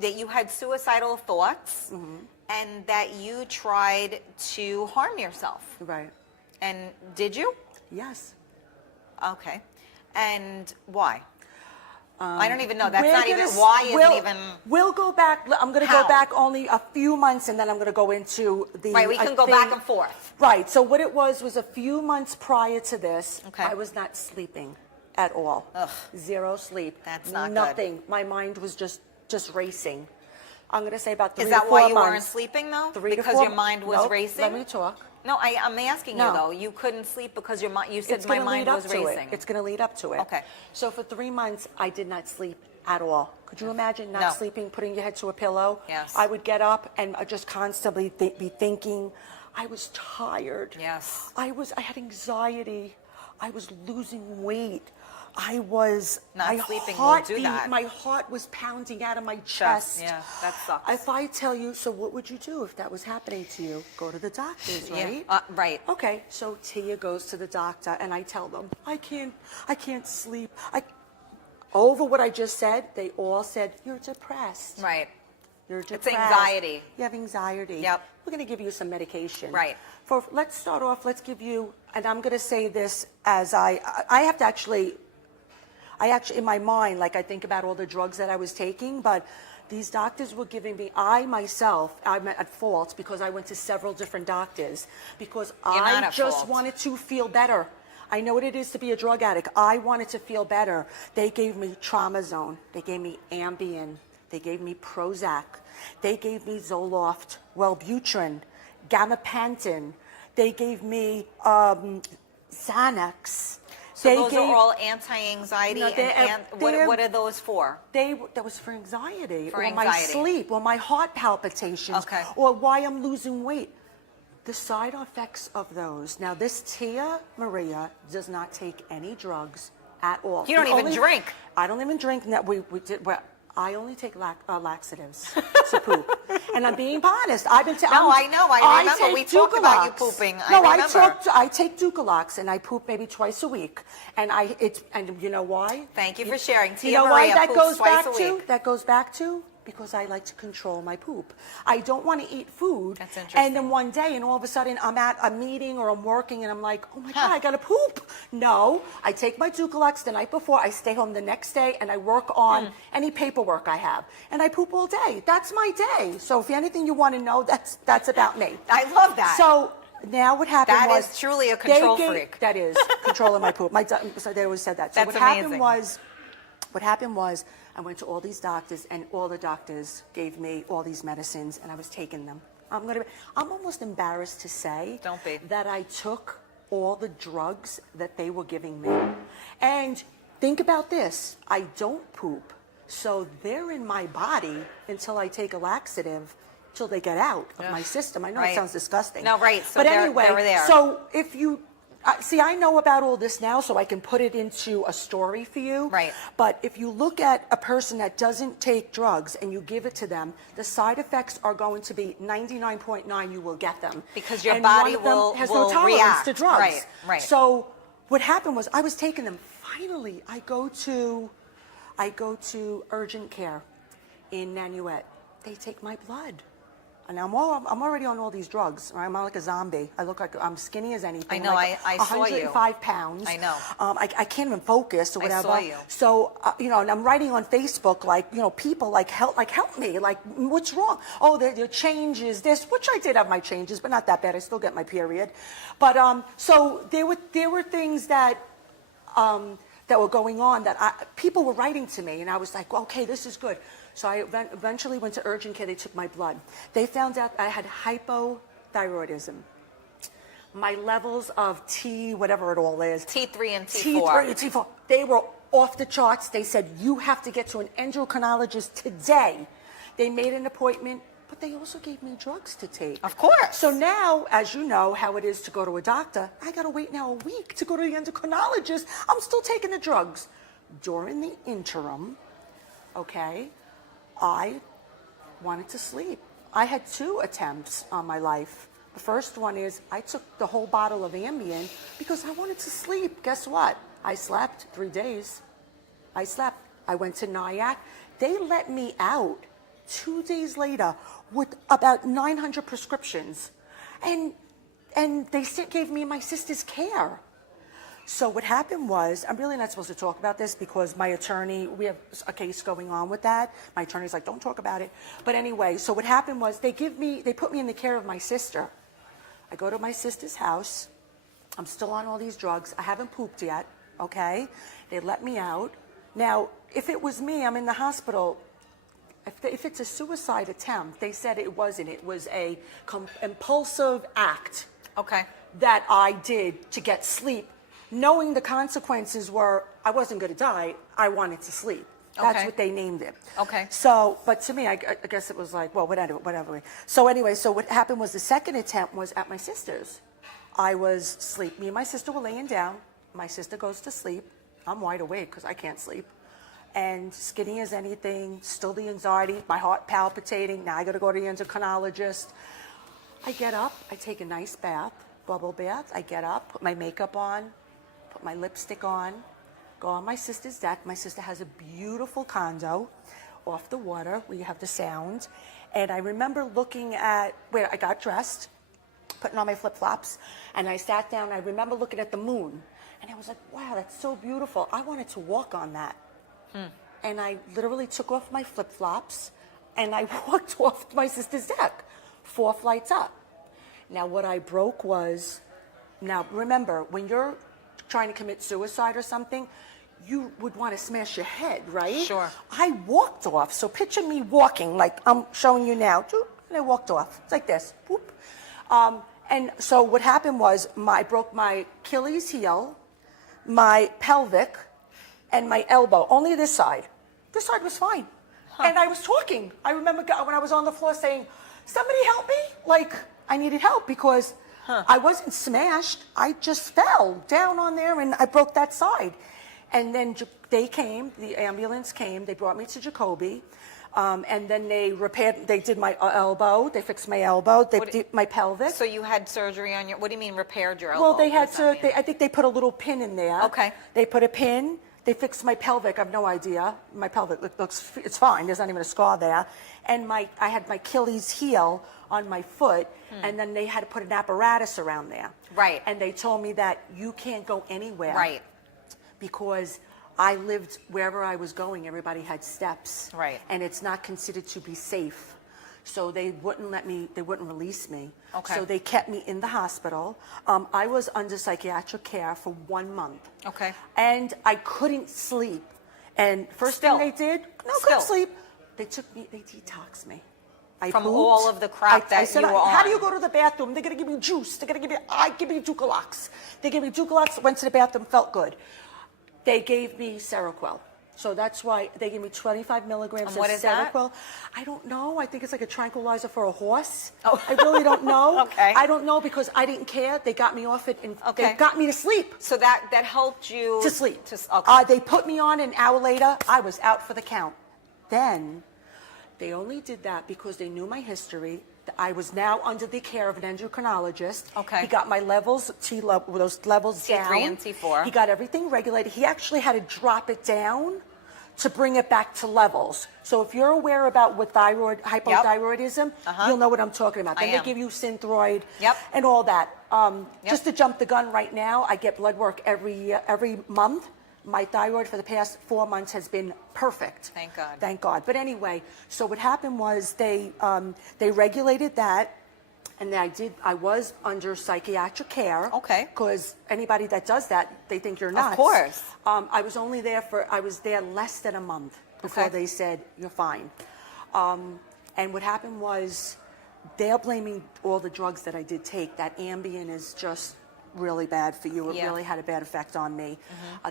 that you had suicidal thoughts, and that you tried to harm yourself. Right. And did you? Yes. Okay. And why? I don't even know. That's We're not gonna even, s- why isn't we'll- even... We'll go back. I'm going to How? go back only a few months, and then I'm going to go into the... Right, we can go back and forth. Right. So what it was a few months prior to this, Okay. I was not sleeping at all. Ugh. Zero sleep. That's not good. Nothing. My mind was just racing. I'm going to say about 3 Is to 4 that months. why you weren't sleeping, though? 3 to Because 4 your mind was Nope, racing? Let me talk. No, I'm asking No. you, though. You couldn't sleep because your mind, you said It's my going to mind lead up was to racing. it. It's going to lead up to it. Okay. So for 3 months, I did not sleep at all. Could you imagine not No. sleeping, putting your head to a pillow? Yes. I would get up and I'd just constantly be thinking. I was tired. Yes. I had anxiety. I was losing weight. I was Not my sleeping will heart do that. My heart was pounding out of my chest. Yeah, that sucks. If I tell you, so what would you do if that was happening to you? Go to the doctors, right? Yeah, right. Okay, so Tia goes to the doctor, and I tell them, I can't sleep. Over what I just said, they all said, you're depressed. Right. You're depressed. It's anxiety. You have anxiety. Yep. We're going to give you some medication. Right. Let's start off, let's give you, and I'm going to say this as I have to actually I actually, in my mind, like I think about all the drugs that I was taking, but these doctors were giving me, I'm at fault because I went to several different doctors because You're not I at just fault. wanted to feel better. I know what it is to be a drug addict. I wanted to feel better. They gave me Tramadol. They gave me Ambien. They gave me Prozac. They gave me Zoloft, Wellbutrin, Gabapentin. They gave me Xanax. So They those gave, are all anti-anxiety, No, and what are those for? that was for anxiety, For or my anxiety. sleep, or my heart palpitations, Okay. or why I'm losing weight. The side effects of those. Now, this Tia Maria does not take any drugs at all. You don't even drink. I don't even drink. I only take laxatives to poop. And I'm being honest. I've been. No, I know. I remember take we talked about you Ducalox. pooping. I No, remember. I take Ducalox and I poop maybe twice a week. And you know why? Thank you for sharing. You Tia know why Maria that poops goes twice back a to? week. That goes back to because I like to control my poop. I don't want to eat food. That's interesting. And then one day, and all of a sudden, I'm at a meeting or I'm working, and I'm like, oh my God, I got to poop. No, I take my Ducalox the night before. I stay home the next day, and I work on any paperwork I have, and I poop all day. That's my day. So if anything you want to know, that's about me. I love that. So now what happened That was is truly a control they freak. That is controlling my poop. So they always said that. So That's what happened was I went to all these doctors, and all the doctors gave me all these medicines, and I was taking them. I'm almost embarrassed to say Don't be. that I took all the drugs that they were giving me. And think about this. I don't poop, so they're in my body until I take a laxative, till they get out of my system. I know Right. it sounds disgusting. No, right. So but they anyway, were there. so if you see, I know about all this now, so I can put it into a story for you. Right. But if you look at a person that doesn't take drugs and you give it to them, the side effects are going to be 99.9. You will get them Because your and body one of them will- has will no tolerance react. to drugs. Right, right. So what happened was I was taking them. Finally, I go to urgent care in Nanuet. They take my blood. And I'm already on all these drugs. Right? I'm like a zombie. I look like I'm skinny as anything. I know, Like I saw you. 105 pounds. I know. I can't even focus or I whatever. saw you. So and I'm writing on Facebook people help me. Like, what's wrong? Oh, your change is this, which I did have my changes, but not that bad. I still get my period. But so there were things that were going on that people were writing to me, and I was like, well, okay, this is good. So I eventually went to urgent care. They took my blood. They found out I had hypothyroidism. My levels of whatever it all is. T3 and T3 T4. and T4. They were off the charts. They said, you have to get to an endocrinologist today. They made an appointment, but they also gave me drugs to take. Of course. So now, as you know how it is to go to a doctor, I got to wait now a week to go to the endocrinologist. I'm still taking the drugs. During the interim, okay, I wanted to sleep. I had 2 attempts on my life. The first one is I took the whole bottle of Ambien because I wanted to sleep. Guess what? I slept 3 days. I slept. I went to Nyack. They let me out 2 days later with about 900 prescriptions. And they gave me my sister's care. So what happened was, I'm really not supposed to talk about this because my attorney, we have a case going on with that. My attorney's like, don't talk about it. But anyway, so what happened was they put me in the care of my sister. I go to my sister's house. I'm still on all these drugs. I haven't pooped yet, okay? They let me out. Now, if it was me, I'm in the hospital. If it's a suicide attempt, they said it wasn't. It was a impulsive act Okay. that I did to get sleep, knowing the consequences were I wasn't going to die. I wanted to sleep. That's Okay. what they named it. Okay. So, but to me, I guess it was like, well, whatever. So anyway, so what happened was the second attempt was at my sister's. I was asleep. Me and my sister were laying down. My sister goes to sleep. I'm wide awake because I can't sleep. And skinny as anything, still the anxiety, my heart palpitating. Now I got to go to the endocrinologist. I get up. I take a nice bath, bubble bath. I get up, put my makeup on, put my lipstick on, go on my sister's deck. My sister has a beautiful condo off the water. We have the sound. And I remember looking at where I got dressed, putting on my flip-flops, and I sat down. I remember looking at the moon. And I was like, wow, that's so beautiful. I wanted to walk on that. And I literally took off my flip-flops and I walked off my sister's deck, 4 flights up. Now, what I broke was, now remember, when you're trying to commit suicide or something, you would want to smash your head, right? Sure. I walked off. So picture me walking like I'm showing you now. And I walked off. It's like this. Whoop. And so what happened was I broke my Achilles heel, my pelvic, and my elbow. Only this side. This side was fine. And I was talking. I remember when I was on the floor saying, somebody help me. Like, I needed help because I wasn't smashed. I just fell down on there and I broke that side. And then they came, the ambulance came, they brought me to Jacoby. And then they did my elbow, they fixed my elbow, they did my pelvic. So you had surgery on your, what do you mean repaired your elbow? Well, they had to, I think they put a little pin in there. Okay. They put a pin, they fixed my pelvic, I have no idea. My pelvic looks, it's fine, there's not even a scar there. And I had my Achilles heel on my foot, and then they had to put an apparatus around there. Right. And they told me that you can't go anywhere. Right. Because I lived wherever I was going, everybody had steps. Right. And it's not considered to be safe. So they wouldn't release me. Okay. So they kept me in the hospital. I was under psychiatric care for 1 month. Okay. And I couldn't sleep. And first Still. thing they did, Still. couldn't sleep. They detoxed me. I From pooped. all of the crap that I said, you were how on. do you go to the bathroom? They're going to give me juice. They're going to give me Ducalox. They gave me Ducalox, went to the bathroom, felt good. They gave me Seroquel. So that's why they gave me 25 milligrams And of what is that? Seroquel. I don't know. I think it's like a tranquilizer for a horse. Oh. I really don't know. Okay. I don't know because I didn't care. They got me off it and Okay. they got me to sleep. So that helped you To sleep. Okay. They put me on an hour later. I was out for the count. Then they only did that because they knew my history. I was now under the care of an endocrinologist. Okay. He got my levels, those levels down. T3 and T4. He got everything regulated. He actually had to drop it down to bring it back to levels. So if you're aware about what hypothyroidism, you'll know what I'm talking about. Then I they am. give you Synthroid Yep. and all that. Just to jump the gun right now, I get blood work every month. My thyroid for the past 4 months has been perfect. Thank God. Thank God. But anyway, so what happened was they regulated that, and I was under psychiatric care. Okay. Because anybody that does that, they think you're nuts. Of course. I was there less than a month before Okay. they said you're fine. And what happened was they're blaming all the drugs that I did take. That Ambien is just really bad for you. It Yeah. really had a bad effect on me.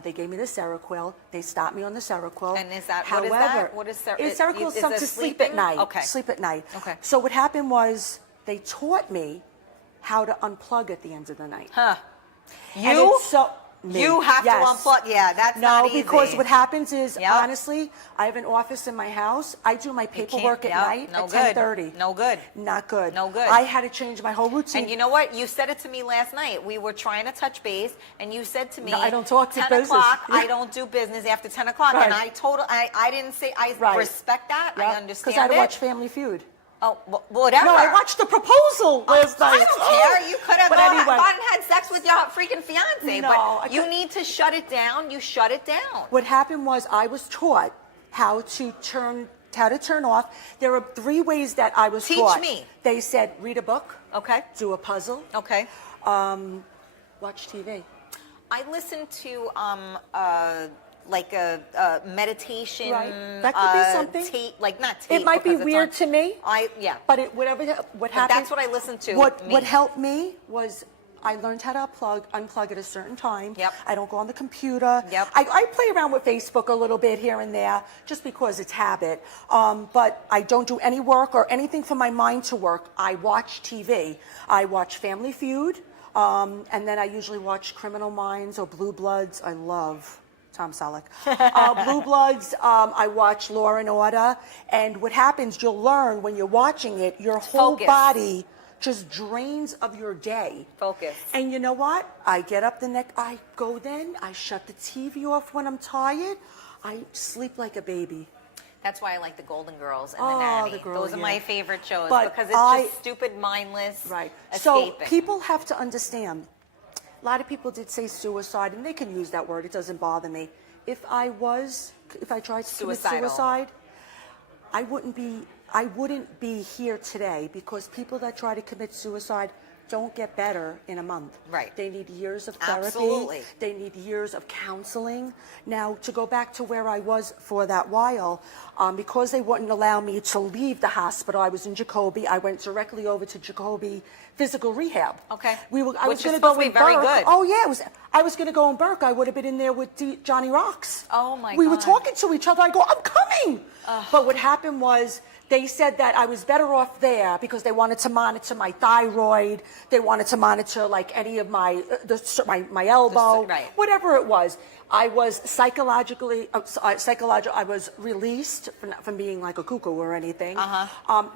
They gave me the Seroquel. They stopped me on the Seroquel. And is that- However, what is that? What is Seroquel is is something it to sleep at sleeping? night. Okay. Sleep at night. Okay. So what happened was they taught me how to unplug at the end of the night. Huh. And You? it's so You have Yes. to unplug. Yeah, that's not easy. No, because what happens is, Yep. honestly, I have an office in my house. I do my paperwork at night no at good. 10:30. No good. Not good. No good. I had to change my whole routine. And you know what? You said it to me last night. We were trying to touch base, and you said to me, No, I don't talk to 10 business. o'clock, Yeah. I don't do business after 10 o'clock. Right. And I didn't say, I Right. respect that. I understand Because I had to it. watch Family Feud. Oh, whatever. No, I watched The Proposal last night. I don't care. You could have But gone anyway. and had sex with your freaking fiance. No, I but you could- need to shut it down. You shut it down. What happened was I was taught how to turn off. There are 3 ways that I was Teach taught. me. They said read a book, Okay. do a puzzle, Okay. watch TV. I listened to like a meditation. Right. That could be something. Tape, like not tape. It might be because it's weird on- to me. Yeah. But what happened? that's what I listened to, What me. helped me was I learned how to unplug at a certain time. Yep. I don't go on the computer. Yep. I play around with Facebook a little bit here and there, just because it's habit. But I don't do any work or anything for my mind to work. I watch TV. I watch Family Feud, and then I usually watch Criminal Minds or Blue Bloods. I love Tom Selleck. Blue Bloods, I watch Law and Order. And what happens, you'll learn when you're watching it, your whole Focus. body just drains of your day. Focus. And you know what? I get up I shut the TV off when I'm tired. I sleep like a baby. That's why I like the Golden Girls and Oh, the Nanny. the Girl, Those are yeah. my favorite shows But because it's I- just stupid, mindless Right. escaping. So people have to understand a lot of people did say suicide, and they can use that word. It doesn't bother me. If I tried to commit suicide, I wouldn't be here today, because people that try to commit suicide don't get better in a month. Right. They need years of therapy. Absolutely. They need years of counseling. Now, to go back to where I was for that while, because they wouldn't allow me to leave the hospital, I was in Jacoby. I went directly over to Jacoby Physical Rehab. Okay. I was Which going is to go supposed to in be very Burke. good. Oh yeah, I was going to go in Burke. I would have been in there with Johnny Rocks. Oh my We were God. talking to each other. I go, I'm coming. But what happened was, they said that I was better off there because they wanted to monitor my thyroid. They wanted to monitor like any of my elbow, Right. whatever it was. I was psychologically, I was released from being like a cuckoo or anything.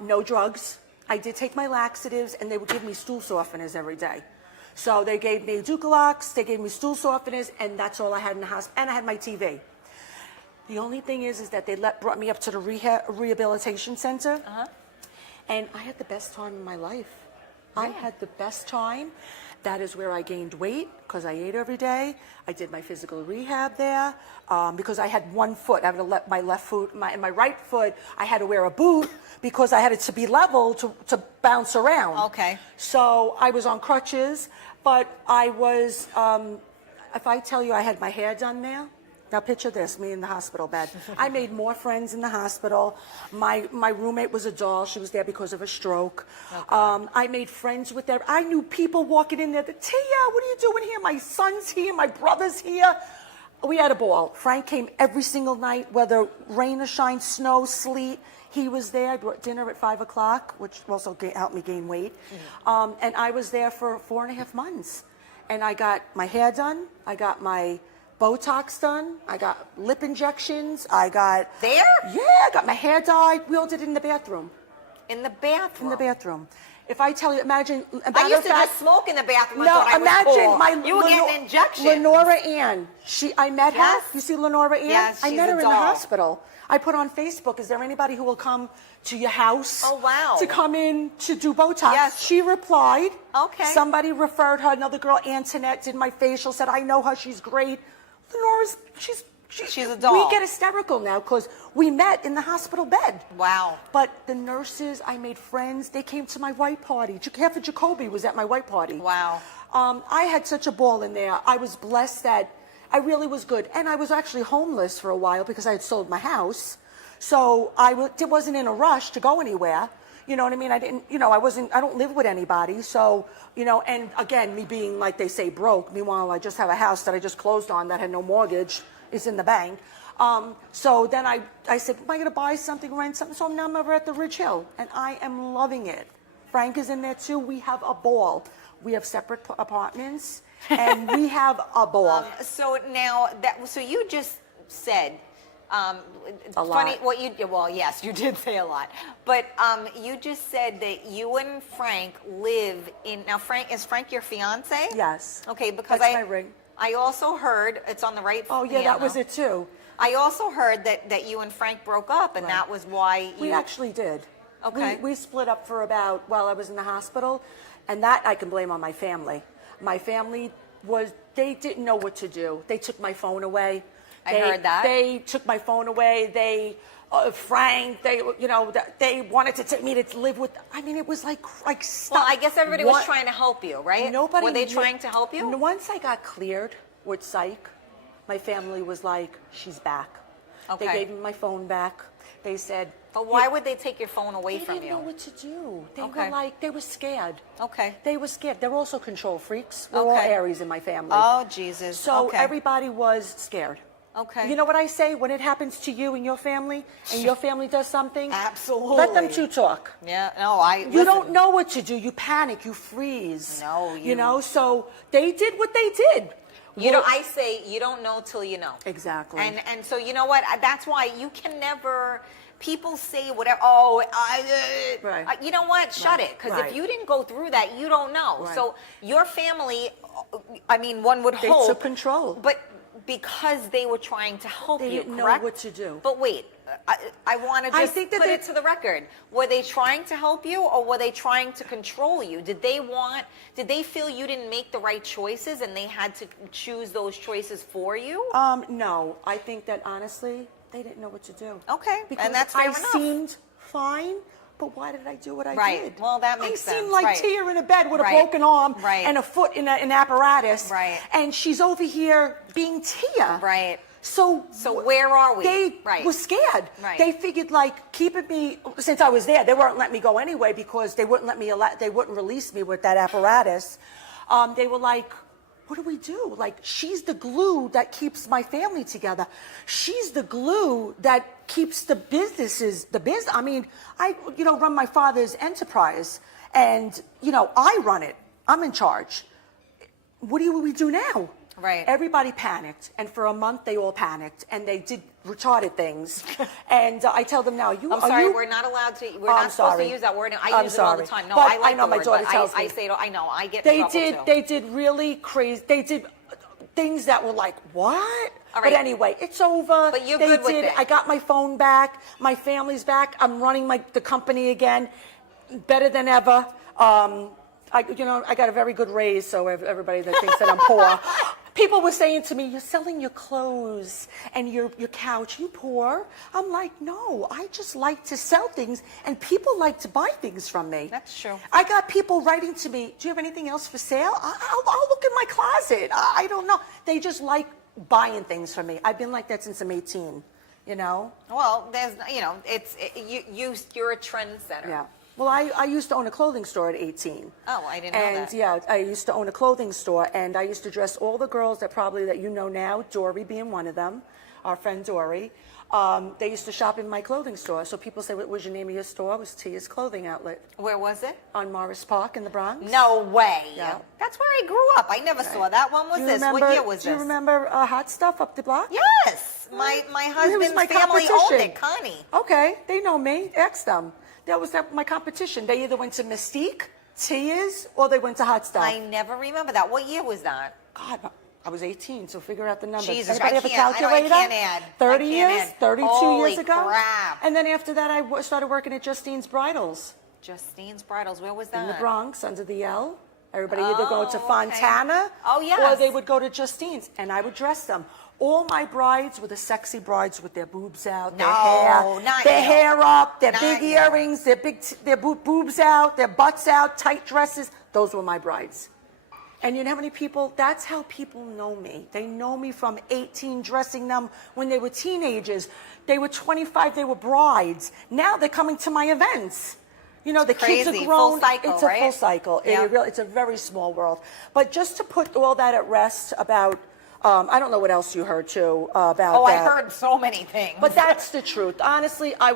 No drugs. I did take my laxatives, and they would give me stool softeners every day. So they gave me Ducalox, they gave me stool softeners, and that's all I had in the house. And I had my TV. The only thing is that they brought me up to the rehabilitation center, and I had the best time in my life. I had the best time. That is where I gained weight, because I ate every day. I did my physical rehab there, because I had one foot. I had to let my left foot, my right foot, I had to wear a boot because I had it to be level to bounce around. Okay. So I was on crutches, but I was, if I tell you I had my hair done there, now picture this, me in the hospital bed. I made more friends in the hospital. My roommate was a doll. She was there because of a stroke. I made friends with them. I knew people walking in there. Tia, what are you doing here? My son's here. My brother's here. We had a ball. Frank came every single night, whether rain or shine, snow, sleet. He was there. I brought dinner at 5 o'clock, which also helped me gain weight. And I was there for 4.5 months. And I got my hair done. I got my Botox done. I got lip injections. I got... There? Yeah, I got my hair dyed. We all did it in the bathroom. In the bathroom? In the bathroom. If I tell you, imagine... I used to just smoke in the bathroom. No, I imagine was cool. You were getting injections. Lenora Ann. I met her. Yes. You see Lenora Ann? Yes, I she's met a her in the doll. hospital. I put on Facebook, is there anybody who will come to your house? Oh, wow. To come in to do Botox? Yes. She replied. Okay. Somebody referred her. Another girl, Antoinette, did my facial, said, I know her. She's great. Lenora's, she's a doll. We get hysterical now because we met in the hospital bed. Wow. But the nurses, I made friends. They came to my white party. Half of Jacoby was at my white party. Wow. I had such a ball in there. I was blessed that I really was good. And I was actually homeless for a while because I had sold my house. So I wasn't in a rush to go anywhere. You know what I mean? I don't live with anybody. So, and again, me being, like they say, broke. Meanwhile, I just have a house that I just closed on that had no mortgage. It's in the bank. So then I said, am I going to buy something, rent something? So now I'm over at the Ridge Hill, and I am loving it. Frank is in there too. We have a ball. We have separate apartments, and we have a ball. So now so you just said, A funny, lot. well, yes, you did say a lot, but you just said that you and Frank live in, now is Frank your fiance? Yes. Okay, because That's my ring. I also heard, it's on the right Oh, yeah, that was it too. I also heard that you and Frank broke up, and that was why you... We actually did. Okay. We split up for about, while I was in the hospital, and that I can blame on my family. My family they didn't know what to do. They took my phone away. I heard that. They took my phone away. Frank, they wanted to take me to live with, it was like stuff. Well, I guess everybody was trying to help you, right? Nobody. Were they trying to help you? Once I got cleared with psych, my family was like, she's back. Okay. They gave me my phone back. They said... But why would they take your phone away from you? They didn't know what to do. They were scared. Okay. They were scared. They're also control freaks. We're all Aries in my family. Oh, Jesus. So everybody was scared. Okay. You know what I say? When it happens to you and your family does something, absolutely, let them two talk. Yeah, no, You don't know what to do. You panic. You freeze. No, so they did what they did. I say you don't know till you know. Exactly. And so you know what? That's why you can never. People say whatever. Oh, right. You know what? Shut it. Because if you didn't go through that, you don't know. Right. So your family, one would hope. They took control. But because they were trying to help They you, didn't correct? know what to do. But wait, I want to I just think that put they- it to the record. Were they trying to help you, or were they trying to control you? Did they feel you didn't make the right choices and they had to choose those choices for you? No, I think that honestly, they didn't know what to do. Okay, Because and that's fair I enough. seemed fine, but why did I do what I Right. did? Well, that makes I seem sense. like Right. Tia in a bed with Right. a broken arm Right. and a foot in an apparatus. Right. And she's over here being Tia. Right. So where are we? They Right. were scared. Right. They figured like keeping me, since I was there, they weren't letting me go anyway because they wouldn't they wouldn't release me with that apparatus. They were like, what do we do? Like, she's the glue that keeps my family together. She's the glue that keeps the business. I mean, I run my father's enterprise, and I run it. I'm in charge. What do we do now? Right. Everybody panicked, and for a month they all panicked, and they did retarded things. And I tell them now, I'm sorry, we're not allowed to. We're not supposed to use that word. I use it all the time. No, But I like I know the my word, daughter but tells I me. say it. I know. I get in trouble too. They did really crazy. They did things that were like, what? All But right. anyway, it's over. But you're they good with did. it. I got my phone back. My family's back. I'm running the company again, better than ever. I got a very good raise, so everybody that thinks that I'm poor. People were saying to me, you're selling your clothes and your couch, you poor. I'm like, no, I just like to sell things, and people like to buy things from me. That's true. I got people writing to me, do you have anything else for sale? I'll look in my closet. I don't know. They just like buying things from me. I've been like that since I'm 18, Well, you're a trendsetter. Yeah. Well, I used to own a clothing store at 18. Oh, I didn't know And that. yeah, I used to own a clothing store, and I used to dress all the girls that you know now, Dory being one of them, our friend Dory. They used to shop in my clothing store. So people say, what was your name of your store? It was Tia's Clothing Outlet Where was it? on Morris Park in the Bronx. No way. Yeah. That's where I grew up. I never saw that. When was this? What year was this? Do you remember Hot Stuff up the block? Yes. My It was husband's my family owned competition. it, Connie. Okay, they know me. Ask them. That was my competition. They either went to Mystique, Tia's, or they went to Hot Stuff. I never remember that. What year was that? God, I was 18, so figure out the number. Jesus, Anybody I have a can't- I calculator? can't add. 30 I can't years? add. 32 Holy years ago? crap. And then after that, I started working at Justine's Bridals Justine's Bridals. Where was that? in the Bronx under the L. Everybody either go to okay. Fontana Oh, yes. or they would go to Justine's, and I would dress them. All my brides were the sexy brides with their boobs out, their No, hair, not their you. hair up, their Not big you. earrings, their boobs out, their butts out, tight dresses. Those were my brides. And you know how many people, that's how people know me. They know me from 18, dressing them when they were teenagers. They were 25, they were brides. Now they're coming to my events. The kids Crazy. are grown. Full cycle, it's a right? full cycle. Yeah. It's a very small world. But just to put all that at rest about, I don't know what else you heard too about Oh, I that. heard so many things. But that's the truth. Honestly, I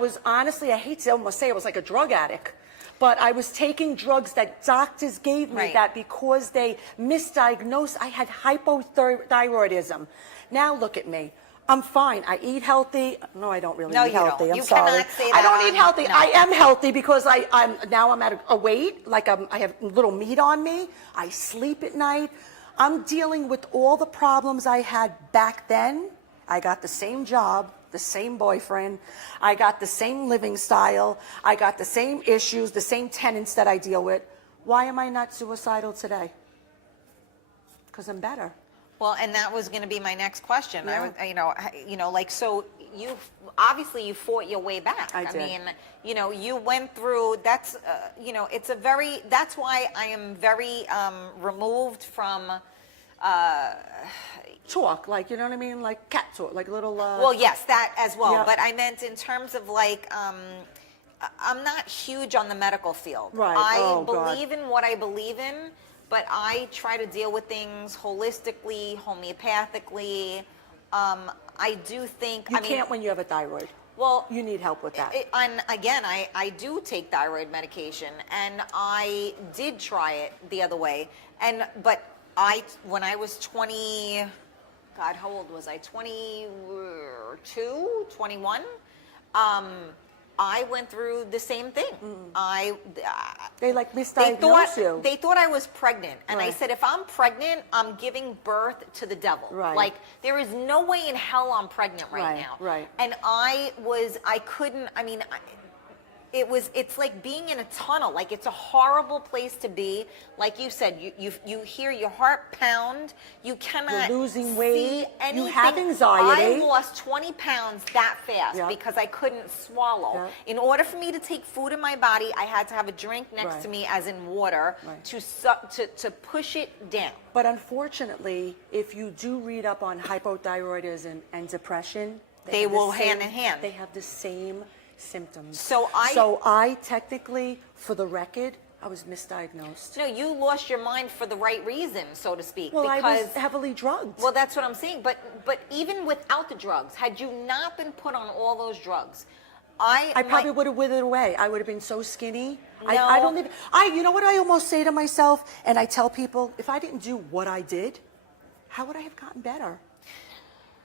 hate to almost say I was like a drug addict. But I was taking drugs that doctors gave me Right. that because they misdiagnosed, I had hypothyroidism. Now look at me. I'm fine. I eat healthy. No, I don't really No, eat you healthy. don't. I'm You sorry. cannot say I that don't on- eat healthy. no. I am healthy because I'm at a weight, like I have little meat on me. I sleep at night. I'm dealing with all the problems I had back then. I got the same job, the same boyfriend. I got the same living style. I got the same issues, the same tenants that I deal with. Why am I not suicidal today? Because I'm better. Well, and that was going to be my next question. Yeah. So you obviously you fought your way back. I did. mean, you went through. That's it's a very. That's why I am very removed from. Talk, like, you know what I mean? Like cat talk, like little... Well, yes, that as well. Yeah. But I meant in terms of like. I'm not huge on the medical field. Right. I Oh, God. believe in what I believe in, but I try to deal with things holistically, homeopathically. I do think You can't when you have a thyroid. Well, You need help with that. And again, I do take thyroid medication, and I did try it the other way. But when I was 20, God, how old was I? 22, 21. I went through the same thing. They like They misdiagnosed you. they thought I was pregnant, and I Right. said, if I'm pregnant, I'm giving birth to the devil. Right. Like, there is no way in hell I'm pregnant right Right, now. right. And I couldn't. I mean, it's like being in a tunnel. Like, it's a horrible place to be. Like you said, you hear your heart pound. You cannot You're losing see weight. anything. You have anxiety. I lost 20 pounds that fast Yep. because I couldn't swallow. Yep. In order for me to take food in my body, I had to have a drink next Right. to me, as in water, Right. to push it down. But unfortunately, if you do read up on hypothyroidism and depression, They have the will same- hand in hand. They have the same symptoms. So I technically, for the record, I was misdiagnosed. No, you lost your mind for the right reason, so to speak. Well, because, I was heavily drugged. Well, that's what I'm saying. But even without the drugs, had you not been put on all those drugs, I probably would have withered away. I would have been so skinny. I No. don't even. You know what I almost say to myself, and I tell people, if I didn't do what I did, how would I have gotten better?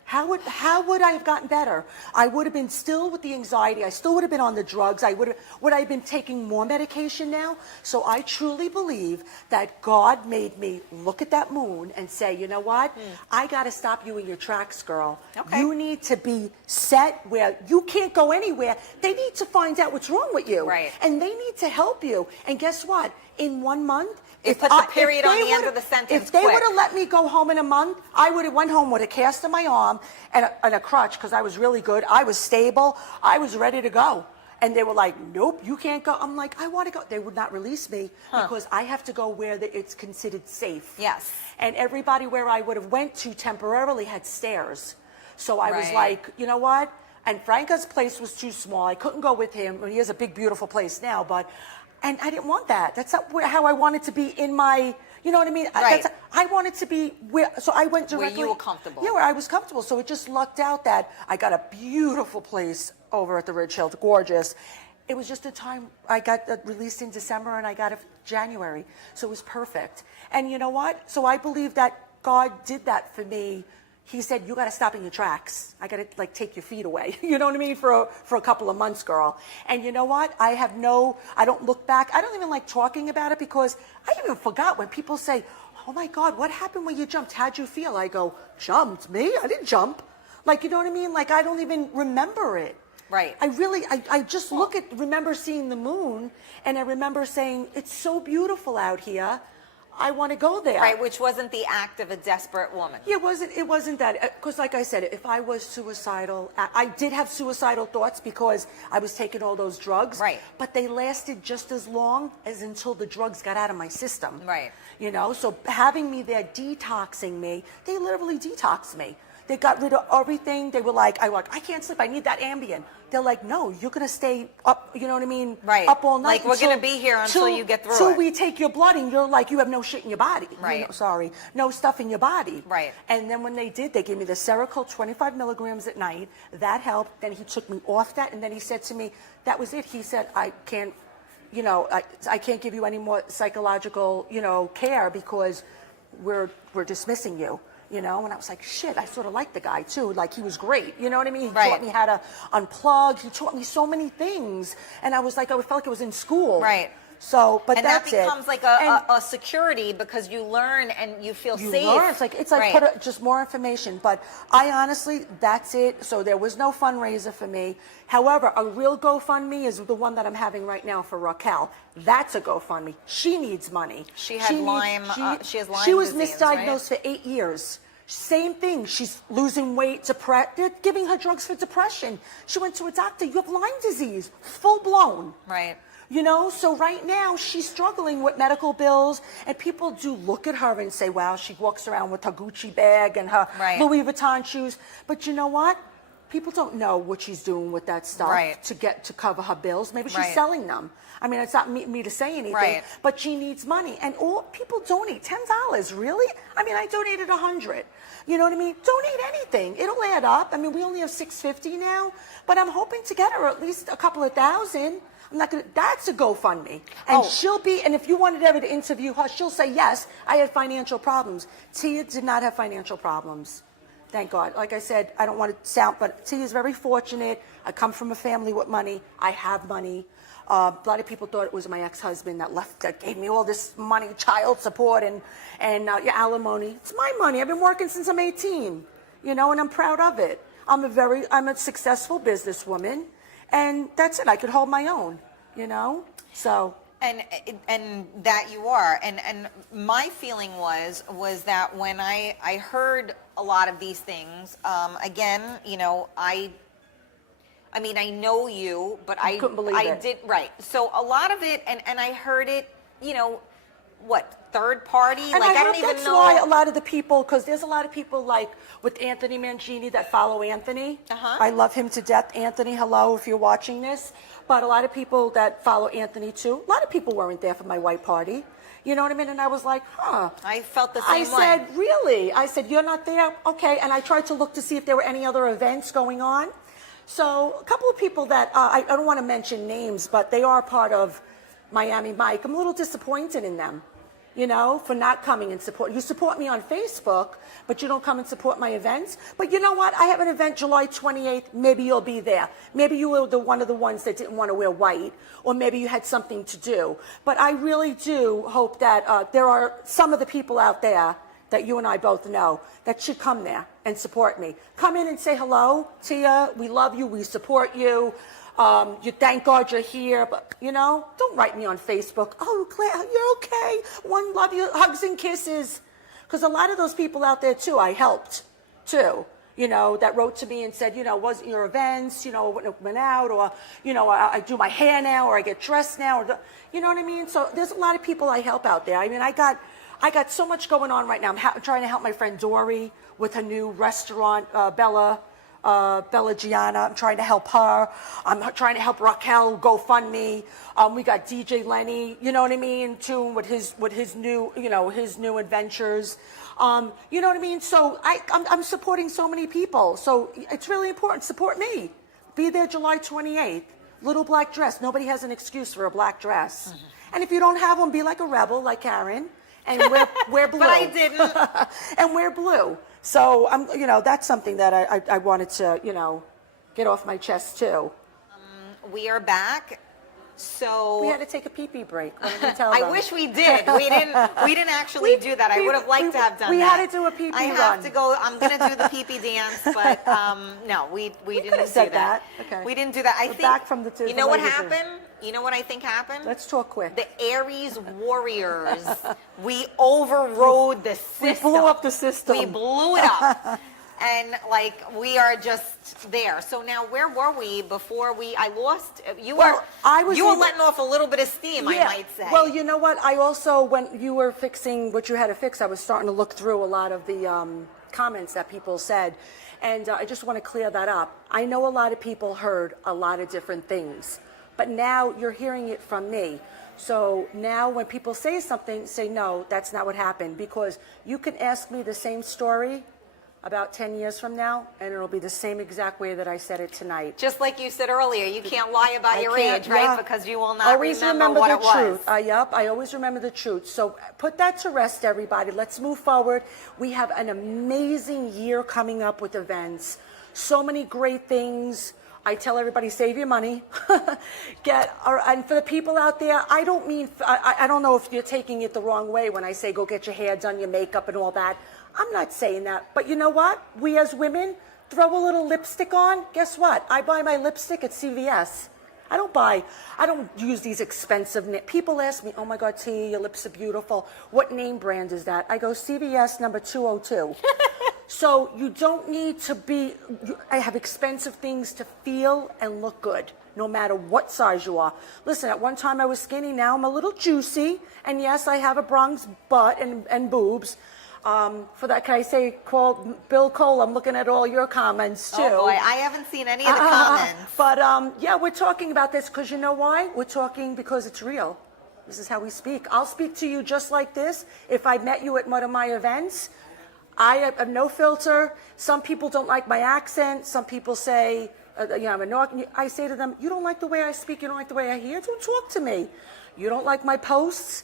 How would I have gotten better? I would have been still with the anxiety. I still would have been on the drugs. Would I have been taking more medication now? So I truly believe that God made me look at that moon and say, you know what? I got to stop you in your tracks, girl. Okay. You need to be set where you can't go anywhere. They need to find out what's wrong with you. Right. And they need to help you. And guess what? In 1 month, It puts a period on the end of the sentence if they quick. would have let me go home in a month, I would have went home with a cast in my arm and a crutch because I was really good. I was stable. I was ready to go. And they were like, nope, you can't go. I'm like, I want to go. They would not release me because I have to go where it's considered safe. Yes. And everybody where I would have went to temporarily had stairs. So I was Right. like, you know what? And Franca's place was too small. I couldn't go with him. He has a big, beautiful place now, and I didn't want that. That's not how I wanted to be in my, you know what I mean? Right. I wanted to be so I went directly. Where you were comfortable. Yeah, where I was comfortable. So it just lucked out that I got a beautiful place over at the Ridge Hill, gorgeous. It was just a time I got released in December and I got it January. So it was perfect. And you know what? So I believe that God did that for me. He said, you got to stop in your tracks. I got to take your feet away. You know what I mean? For a couple of months, girl. And you know what? I don't look back. I don't even like talking about it because I even forgot when people say, oh my God, what happened when you jumped? How'd you feel? I go, jumped? Me? I didn't jump. Like, you know what I mean? Like, I don't even remember it. Right. I just remember seeing the moon and I remember saying, it's so beautiful out here. I want to go there. Right, which wasn't the act of a desperate woman. Yeah, it wasn't that. Because like I said, if I was suicidal, I did have suicidal thoughts because I was taking all those drugs. Right. But they lasted just as long as until the drugs got out of my system. Right. You know, so having me there detoxing me, they literally detoxed me. They got rid of everything. They were like, I can't sleep. I need that Ambien. They're like, no, you're going to stay up, you know what I mean? Right. Up all night. Like, we're gonna be here until you get through Till it. we take your blood and you're like, you have no shit in your body. Right. No stuff in your body. Right. And then when they did, they gave me the Seroquel 25 milligrams at night. That helped. Then he took me off that. And then he said to me, that was it. He said, I can't give you any more psychological, care because we're dismissing you. And I was like, shit, I sort of liked the guy too. Like, he was great. You know what I mean? He Right. taught me how to unplug. He taught me so many things. And I was like, I felt like it was in school. Right. So, but And that's that becomes it. like And a security because you learn and you feel you safe. learn. It's like Right. just more information. But I honestly, that's it. So there was no fundraiser for me. However, a real GoFundMe is the one that I'm having right now for Raquel. That's a GoFundMe. She needs money. She has Lyme She was disease, right? misdiagnosed for 8 years. Same thing. She's losing weight, depressed. They're giving her drugs for depression. She went to a doctor. You have Lyme disease, full blown. Right. So right now she's struggling with medical bills, and people do look at her and say, wow, she walks around with her Gucci bag and her Right. Louis Vuitton shoes. But you know what? People don't know what she's doing with that stuff Right. to cover her bills. Maybe she's Right. selling them. I mean, it's not me to say anything, Right. but she needs money. And all people donate $10. Really? I mean, I donated $100. You know what I mean? Donate anything. It'll add up. I mean, we only have $650 now, but I'm hoping to get her at least a couple of thousand. I'm not gonna. That's a GoFundMe, and she'll be. And if you wanted ever to interview her, she'll say yes. I had financial problems. Tia did not have financial problems. Thank God. Like I said, I don't want to sound, but T is very fortunate. I come from a family with money. I have money. A lot of people thought it was my ex-husband that gave me all this money, child support and alimony. It's my money. I've been working since I'm 18, and I'm proud of it. I'm a successful businesswoman, and that's it. I could hold my own, so. And that you are, and my feeling was that when I heard a lot of these things, again, I mean, I know you, but I couldn't believe it. did, right. So a lot of it, and I heard it, third party? And like, I don't even that's know. why a lot of the people, because there's a lot of people like with Anthony Mangini that follow Anthony. I love him to death. Anthony, hello, if you're watching this. But a lot of people that follow Anthony too, a lot of people weren't there for my white party. You know what I mean? And I was like, huh. I felt the same way. I said, really? I said, you're not there? Okay. And I tried to look to see if there were any other events going on. So a couple of people that, I don't want to mention names, but they are part of Miami Mike. I'm a little disappointed in them, for not coming and support. You support me on Facebook, but you don't come and support my events. But you know what? I have an event July 28th. Maybe you'll be there. Maybe you were one of the ones that didn't want to wear white, or maybe you had something to do. But I really do hope that there are some of the people out there that you and I both know that should come there and support me. Come in and say hello, Tia. We love you. We support you. You thank God you're here, but don't write me on Facebook. Oh, Claire, you're okay. One love you, hugs and kisses. Because a lot of those people out there too, I helped too. That wrote to me and said, wasn't your events, went out, or I do my hair now, or I get dressed now, or you know what I mean. So there's a lot of people I help out there. I mean, I got so much going on right now. I'm trying to help my friend Dory with her new restaurant, Bella Gianna. I'm trying to help her. I'm trying to help Raquel GoFundMe. We got DJ Lenny, you know what I mean, too, with his new, his new adventures. You know what I mean? So I'm supporting so many people. So it's really important. Support me. Be there July 28th. Little black dress. Nobody has an excuse for a black dress. Mm-hmm. And if you don't have one, be like a rebel, like Karen, and wear blue. But I didn't. And wear blue. So that's something that I wanted to, get off my chest too. We are back. So we had to take a pee-pee break. What did we tell them? I wish we did. We didn't actually do that. I would have liked to have done that. We had to do a pee-pee run. I have to go. I'm going to do the pee-pee dance, but no, we didn't do that. Okay. We didn't do that. I think back from the two. You know what happened? You know what I think happened? Let's talk quick. The Aries Warriors. We overrode the system. We blew up the system. We blew it up. And we are just there. So now, where were we before I lost? You were letting off a little bit of steam, I might say. Well, you know what? I also, when you were fixing what you had to fix, I was starting to look through a lot of the comments that people said. And I just want to clear that up. I know a lot of people heard a lot of different things, but now you're hearing it from me. So now when people say something, say, no, that's not what happened. Because you can ask me the same story about 10 years from now, and it'll be the same exact way that I said it tonight. Just like you said earlier, you can't lie about your age, right? Yeah. Because you will not always remember what the it was. Truth. Yep, I always remember the truth. So put that to rest, everybody. Let's move forward. We have an amazing year coming up with events. So many great things. I tell everybody, save your money. And for the people out there, I don't mean, I don't know if you're taking it the wrong way when I say go get your hair done, your makeup and all that. I'm not saying that. But you know what? We as women, throw a little lipstick on. Guess what? I buy my lipstick at CVS. I don't use these expensive, people ask me, oh my God, T, your lips are beautiful. What name brand is that? I go, CVS number 202. So you don't need to I have expensive things to feel and look good, no matter what size you are. Listen, at one time I was skinny, now I'm a little juicy. And yes, I have a Bronx butt and boobs. For that, can I say, Bill Cole, I'm looking at all your comments too. Oh boy, I haven't seen any of the comments. But yeah, we're talking about this because you know why? We're talking because it's real. This is how we speak. I'll speak to you just like this if I met you at one of my events. I have no filter. Some people don't like my accent. Some people say, I'm a North. I say to them, you don't like the way I speak, you don't like the way I hear, don't talk to me. You don't like my posts.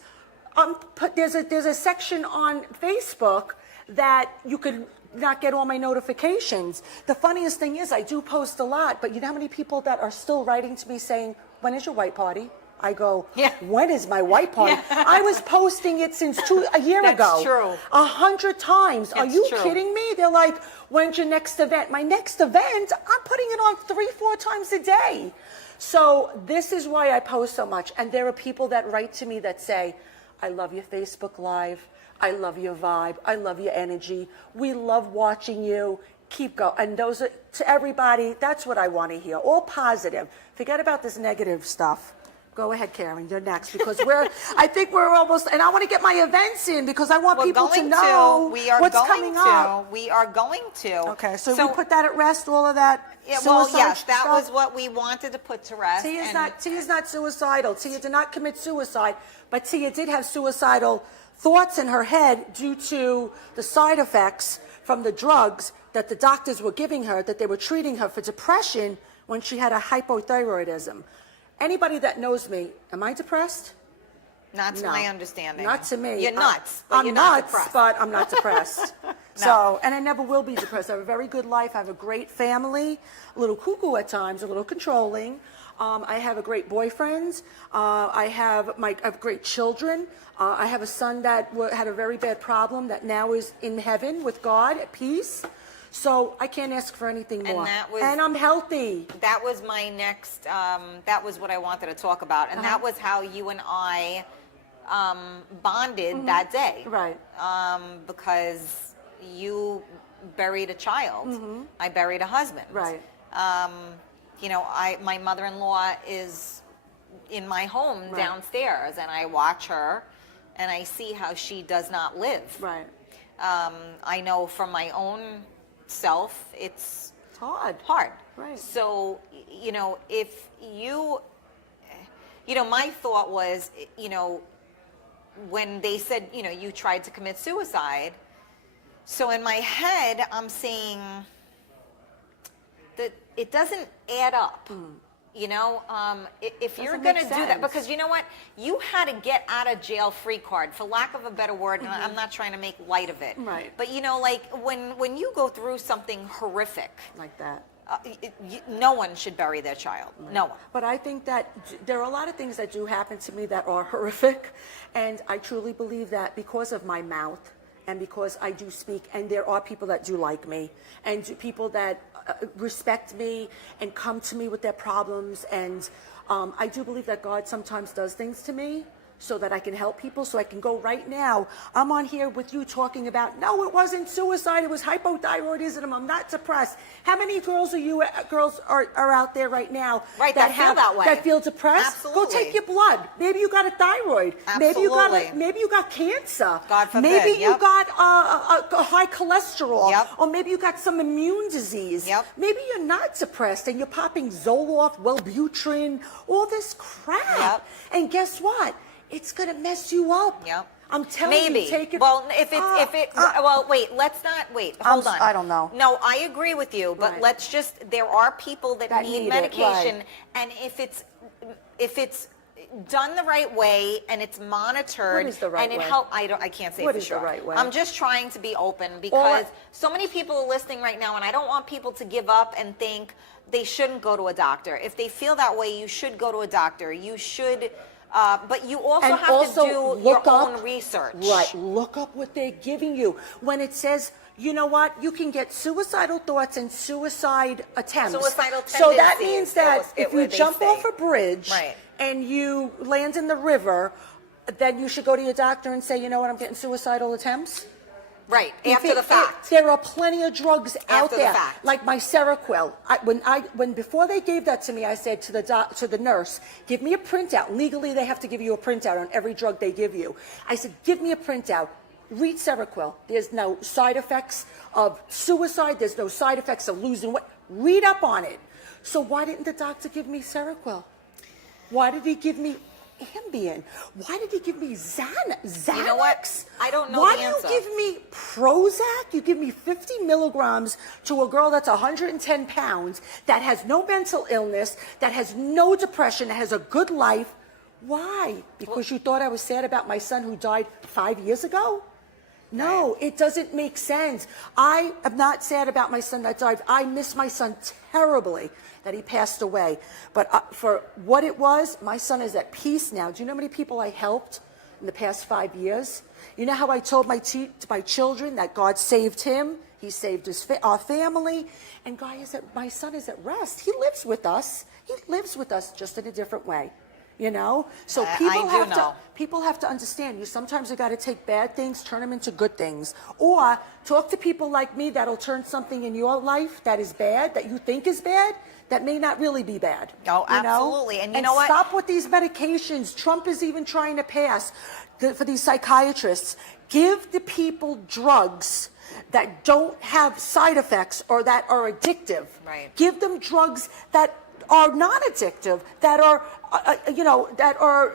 There's a section on Facebook that you could not get all my notifications. The funniest thing is I do post a lot, but you know how many people that are still writing to me saying, when is your white party? I go, Yeah. when is my white party? Yeah. I was posting it since a year That's ago. true. 100 times. Are It's you true. kidding me? They're like, when's your next event? My next event, I'm putting it on 3-4 times a day. So this is why I post so much. And there are people that write to me that say, I love your Facebook Live. I love your vibe. I love your energy. We love watching you. Keep going. And those are, to everybody, that's what I want to hear. All positive. Forget about this negative stuff. Go ahead, Karen. You're next because I think we're almost, and I want to get my events in because I want people to know what's coming up. We are going to. Okay, so we put that at rest, all of that. Yeah, well, suicide yes, that stuff? was what we wanted to put to rest. Tia's not suicidal. Tia did not commit suicide, but Tia did have suicidal thoughts in her head due to the side effects from the drugs that the doctors were giving her, that they were treating her for depression when she had a hypothyroidism. Anybody that knows me, am I depressed? Not to my understanding. Not to me. You're nuts, but I'm you're not nuts, depressed. but I'm not depressed. No. So, and I never will be depressed. I have a very good life. I have a great family, a little cuckoo at times, a little controlling. I have a great boyfriend. I have great children. I have a son that had a very bad problem that now is in heaven with God at peace. So I can't ask for anything more. And I'm healthy. That was my next, that was what I wanted to talk about. And that was how you and I bonded that day. Right. Because you buried a child. I buried a husband. Right. You know, my mother-in-law is in my home downstairs, and I watch her, and I see how she does not live. Right. I know from my own self, it's hard. Right. So, you know, if you know, my thought was, you know, when they said, you know, you tried to commit suicide, so in my head, I'm saying that it doesn't add up. You know, if you're going to do that, because you know what, you had to get out of jail free card, for lack of a better word, and I'm not trying to make light of it. Right. But you know, like when you go through something horrific Like that. No one should bury their child. Right. No one. But I think that there are a lot of things that do happen to me that are horrific, and I truly believe that because of my mouth and because I do speak, and there are people that do like me, and people that respect me and come to me with their problems, and I do believe that God sometimes does things to me so that I can help people, so I can go right now. I'm on here with you talking about, no, it wasn't suicide, it was hypothyroidism, I'm not depressed. How many girls are out there right now that feel that way? That feel depressed? Absolutely. Go take your blood. Maybe you got a thyroid. Absolutely. Maybe you got cancer. God forbid. Maybe you got a high cholesterol. Yep. Or maybe you got some immune disease. Yep. Maybe you're not depressed and you're popping Zoloft, Wellbutrin, all this crap. Yep. And guess what? It's gonna mess you up. Yep. I'm telling you, take it. Well, well, wait. Let's not wait. Hold on. I don't know. No, I agree with you, but Right. let's just. There are people that need need it, medication, right. and if it's done the right way and it's monitored, What is the right and it way? I can't say What for is the sure. right way? I'm just trying to be open because so many people are listening right now, and I don't want people to give up and think they shouldn't go to a doctor. If they feel that way, you should go to a doctor. You should. But you also have to do your own research. Right. Look up what they're giving you. When it says, you know what, you can get suicidal thoughts and suicide attempts. Suicidal So that tendencies, means that if you jump off a bridge Right. and you land in the river, then you should go to your doctor and say, you know what, I'm getting suicidal attempps. Right, after the fact. There are plenty of drugs out After the there, fact. like my Seroquel. When before they gave that to me, I said to the nurse, "Give me a printout." Legally, they have to give you a printout on every drug they give you. I said, "Give me a printout. Read Seroquel. There's no side effects of suicide. There's no side effects of losing weight. Read up on it." So why didn't the doctor give me Seroquel? Why did he give me Ambien? Why did he give me Xanax? You know what? I don't know Why the do answer. you give me Prozac? You give me 50 milligrams to a girl that's 110 pounds, that has no mental illness, that has no depression, that has a good life. Why? Because you thought I was sad about my son who died 5 years ago? No, it doesn't make sense. I am not sad about my son that died. I miss my son terribly that he passed away. But for what it was, my son is at peace now. Do you know how many people I helped in the past 5 years? You know how I told my children that God saved him? He saved our family. And my son is at rest. He lives with us. He lives with us just in a different way. You know, so people have to understand. Sometimes you got to take bad things, turn them into good things, or talk to people like me that'll turn something in your life that is bad, that you think is bad, that may not really be bad. Oh, absolutely. And you know what? Stop with these medications. Trump is even trying to pass for these psychiatrists. Give the people drugs that don't have side effects or that are addictive. Right. Give them drugs that are non-addictive, that are, that are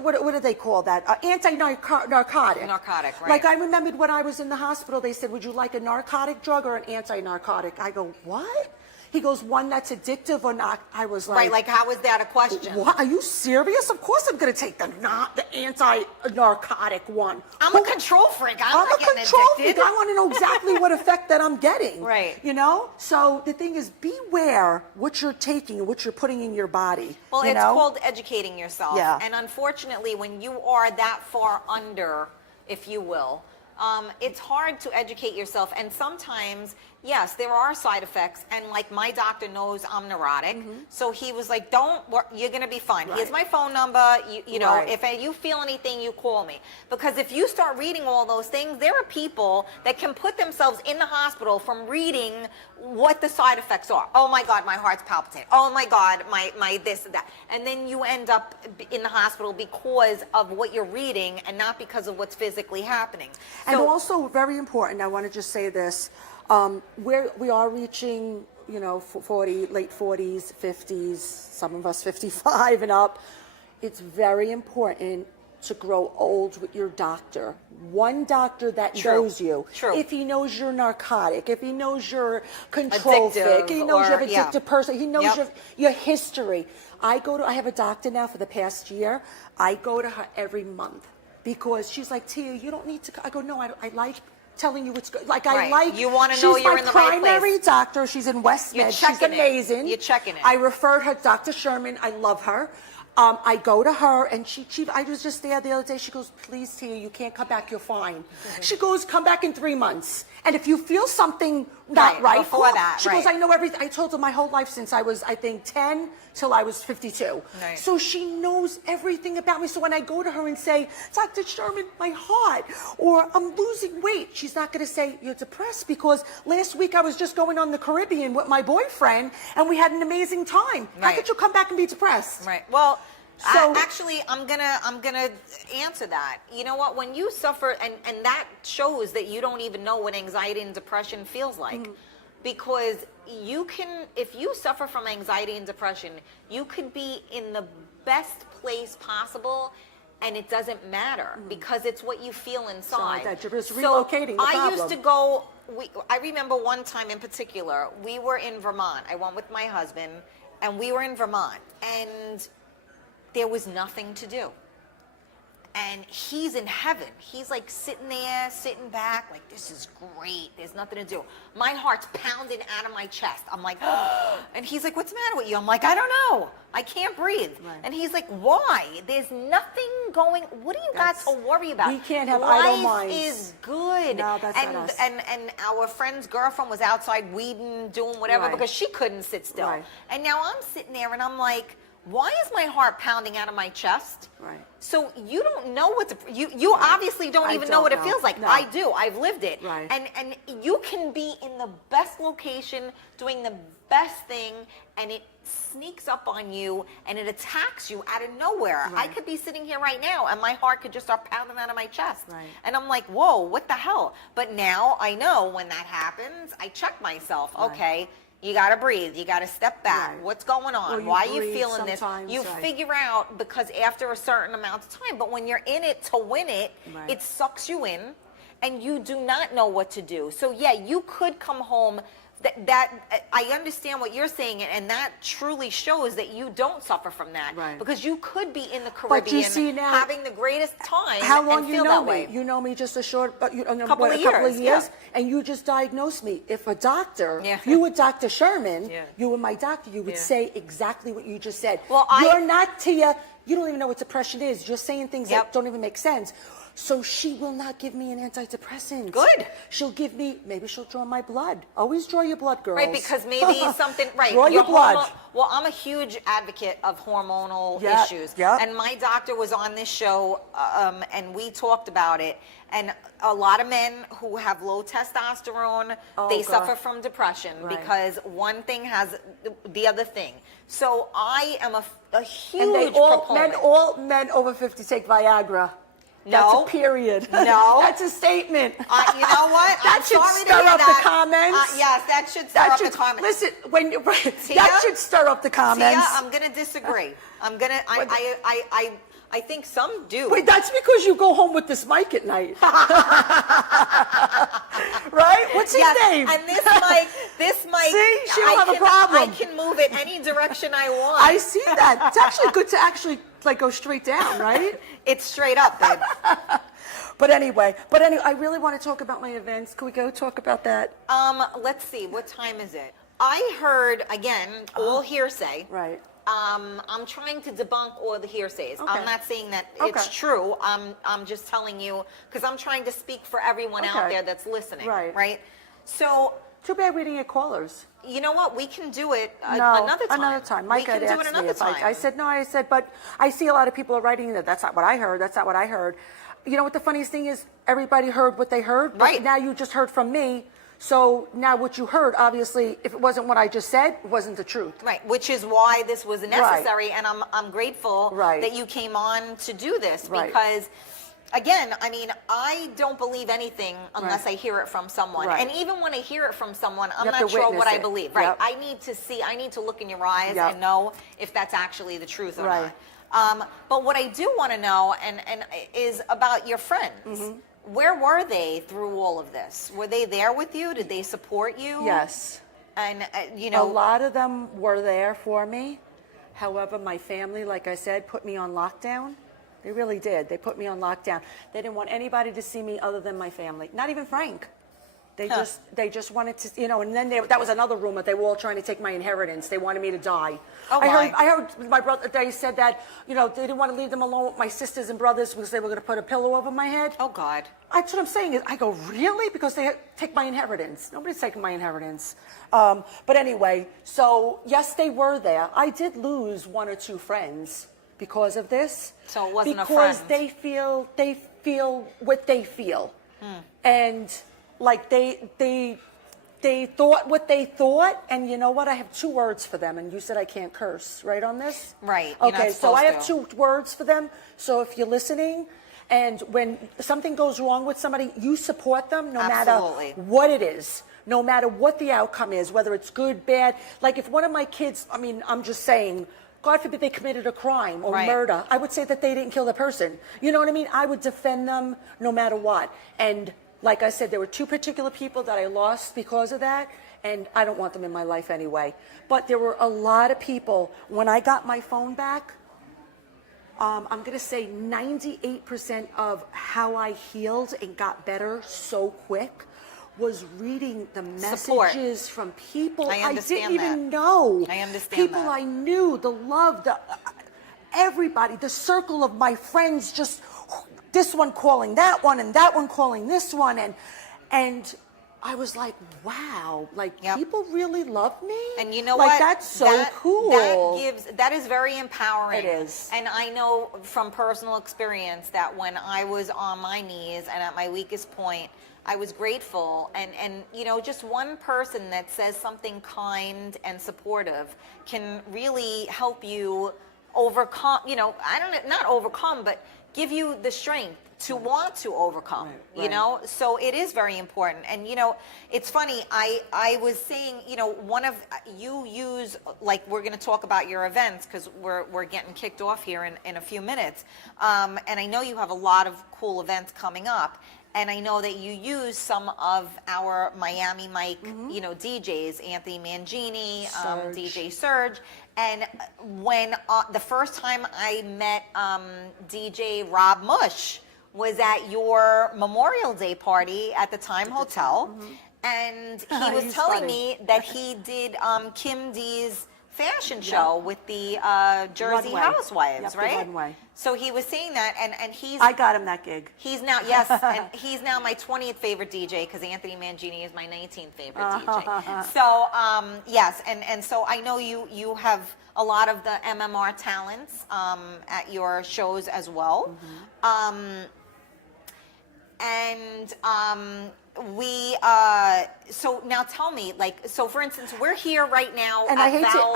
what do they call that? Anti-narcotic. Narcotic, right. Like I remembered when I was in the hospital, they said, would you like a narcotic drug or an anti-narcotic? I go, what? He goes, one that's addictive or not? I was like... Right, like how is that a question? What? Are you serious? Of course I'm going to take the anti-narcotic one. I'm a control freak. I'm not a getting control addicted. freak. I want to know exactly what effect that I'm getting. Right. You know? So the thing is, beware what you're taking and what you're putting in your body. Well, it's called educating yourself. Yeah. And unfortunately, when you are that far under, if you will, it's hard to educate yourself. And sometimes, yes, there are side effects. And like my doctor knows I'm neurotic. So he was like, you're going to be fine. Right. Here's my phone number. You know, Right. if you feel anything, you call me. Because if you start reading all those things, there are people that can put themselves in the hospital from reading what the side effects are. Oh my God, my heart's palpitating. Oh my God, my this and that. And then you end up in the hospital because of what you're reading and not because of what's physically happening. And also, very important, I want to just say this, we are reaching, late 40s, 50s, some of us 55 and up. It's very important to grow old with your doctor. One doctor that knows you. True. If he knows you're narcotic, if he knows you're control freak, he knows you're an addictive person, he knows your history. I have a doctor now for the past year. I go to her every month because she's like, Tia, you don't need to. I go, no, I like telling you what's good. Like I like. You want to know you're in the right place. She's my primary doctor. She's in West Med. She's amazing. You're checking it. I referred her, Dr. Sherman. I love her. I go to her, and I was just there the other day. She goes, please, Tia, you can't come back. You're fine. She goes, come back in 3 months. And if you feel something not right, before that, she goes, I know everything. I told her my whole life since I was, I think, 10 till I was 52. Right. So she knows everything about me. So when I go to her and say, Dr. Sherman, my heart, or I'm losing weight, she's not going to say, you're depressed, because last week I was just going on the Caribbean with my boyfriend, and we had an amazing time. Right. How could you come back and be depressed? Right. Well, So actually, I'm gonna answer that. You know what? When you suffer, and that shows that you don't even know what anxiety and depression feels like, because if you suffer from anxiety and depression, you could be in the best place possible, and it doesn't matter because it's what you feel inside. So that you're just relocating the I problem. used to go. I remember one time in particular, we were in Vermont. I went with my husband, and we were in Vermont, and there was nothing to do. And he's in heaven. He's like sitting there, sitting back, like, this is great. There's nothing to do. My heart's pounding out of my chest. I'm like, and he's like, what's the matter with you? I'm like, I don't know. I can't breathe. Right. And he's like, why? There's nothing going. What do you got to worry about? We can't have idle minds. Life is good. No, that's not us. And our friend's girlfriend was outside weeding, doing whatever, because she couldn't sit still. Right. And now I'm sitting there and I'm like, why is my heart pounding out of my chest? Right. So you don't know what you obviously don't even know what it feels like. No. I do. I've lived it. Right. And you can be in the best location, doing the best thing, and it sneaks up on you and it attacks you out of nowhere. Right. I could be sitting here right now and my heart could just start pounding out of my chest. Right. And I'm like, whoa, what the hell? But now I know when that happens, I check myself. Right. Okay. You got to breathe. You got to step back. Right. What's going on? Or you Why are you breathe feeling this? You right. figure out, because after a certain amount of time, but when you're in it to win it, Right. it sucks you in and you do not know what to do. So yeah, you could come home that I understand what you're saying, and that truly shows that you don't suffer from that, Right. because you could be in the But you Caribbean see now, having the greatest time. how long and you feel know that me? way. You know me just a short, Couple of years, years, yeah. and you just diagnosed me. If a doctor, Yeah. if you were Dr. Sherman, Yeah. you were my doctor, you would Yeah. say exactly what you just said. Well, you're not Tia. You don't even know what depression is. You're saying things Yep. that don't even make sense. So she will not give me an antidepressant. Good. Maybe she'll draw my blood. Always draw your blood, girls. Right, because maybe something, right. Draw your blood. Well, I'm a huge advocate of hormonal Yeah, issues. yeah. And my doctor was on this show, and we talked about it. And a lot of men who have low testosterone, they God. suffer from depression Right. because one thing has the other thing. So I am a huge And proponent. all men over 50 take Viagra. That's No. a period. No. That's a statement. You know what? That I'm should sorry to stir hear up that. the comments. Yes, that should stir up the comments. Listen, Tia? that should stir up the comments. Tia, I'm gonna disagree. I think some do. Wait, that's because you go home with this mic at night. Right? What's his Yes, name? and this mic. See? She don't have a problem. I can move it any direction I want. I see that. It's actually good to like go straight down, right? It's straight up, babe. But anyway, I really want to talk about my events. Can we go talk about that? Let's see. What time is it? I heard again all hearsay. Right. I'm trying to debunk all the hearsays. Okay. I'm not saying that Okay. it's true. I'm just telling you because I'm trying to speak for everyone out Okay. there that's listening. Right. Right. So Too bad we didn't get callers. you know what? We can do it No, another time. Another time. Mike we had can do asked it me another if time. I said, no, I said, but I see a lot of people are writing that. That's not what I heard. That's not what I heard. You know what the funniest thing is? Everybody heard what they heard. But Right. now you just heard from me. So now what you heard, obviously, if it wasn't what I just said, it wasn't the truth. Right, which is why this was necessary, and I'm grateful Right. that you came on to do this Right. because, again, I mean, I don't believe anything unless Right. I hear it from someone, Right. and even when I hear it from someone, I'm You have not to sure what witness I it. believe. Right, Yep. I need to look in your eyes Yep. and know if that's actually the truth or Right. not. But what I do want to know and is about your friends. Mm-hmm. Where were they through all of this? Were they there with you? Did they support you? Yes. And you A know, lot of them were there for me. However, my family, like I said, put me on lockdown. They really did. They put me on lockdown. They didn't want anybody to see me other than my family. Not even Frank. They just wanted to, and then that was another rumor. They were all trying to take my inheritance. They wanted me to die. Oh, I heard my brother, they said that, they didn't want to leave them alone with my sisters and brothers because they were going to put a pillow over my head. oh God. That's what I'm saying. I go, really? Because they take my inheritance. Nobody's taking my inheritance. But anyway, so yes, they were there. I did lose one or two friends because of this. So it wasn't a because friend. they feel what they feel, and like they thought what they thought. And you know what? I have two words for them. And you said I can't curse, right, on this? Right, you're not Okay. So I have supposed two words for them. So if you're listening, and when something goes wrong with somebody, you support them no Absolutely. matter what it is, no matter what the outcome is, whether it's good, bad. Like if one of my kids, I mean, I'm just saying, God forbid they committed a crime or Right. murder, I would say that they didn't kill the person. You know what I mean? I would defend them no matter what. And like I said, there were two particular people that I lost because of that, and I don't want them in my life anyway. But there were a lot of people, when I got my phone back, I'm going to say 98% of how I healed and got better so quick was reading the Support. messages from people I I understand didn't even that. know. I understand people that. I knew, the love, everybody, the circle of my friends, just this one calling that one and that one calling this one, and I was like, wow, like Yep. people really love me. And you know like, what? That's so cool. That is very empowering. It is. And I know from personal experience that when I was on my knees and at my weakest point, I was grateful. And just one person that says something kind and supportive can really help you overcome, not overcome, but give you the strength to want to overcome, Right. So it is very important. And it's funny, I was saying, you use, like, we're going to talk about your events because we're getting kicked off here in a few minutes, and I know you have a lot of cool events coming up, and I know that you use some of our Miami Mike, DJs, Anthony Mangini, Serge. DJ Serge. And when the first time I met DJ Rob Mush was at your Memorial Day party at the Time Hotel, and he was He's telling funny. me that he did Kim D's fashion show with the Jersey Runway. Housewives, Yep, the right? runway. So he was saying that, and he's I got him that gig. he's now yes, and he's now my 20th favorite DJ because Anthony Mangini is my 19th favorite DJ. So yes, and so I know you have a lot of the MMR talents at your shows as well. We so now tell me, like, so for instance, we're here right now And at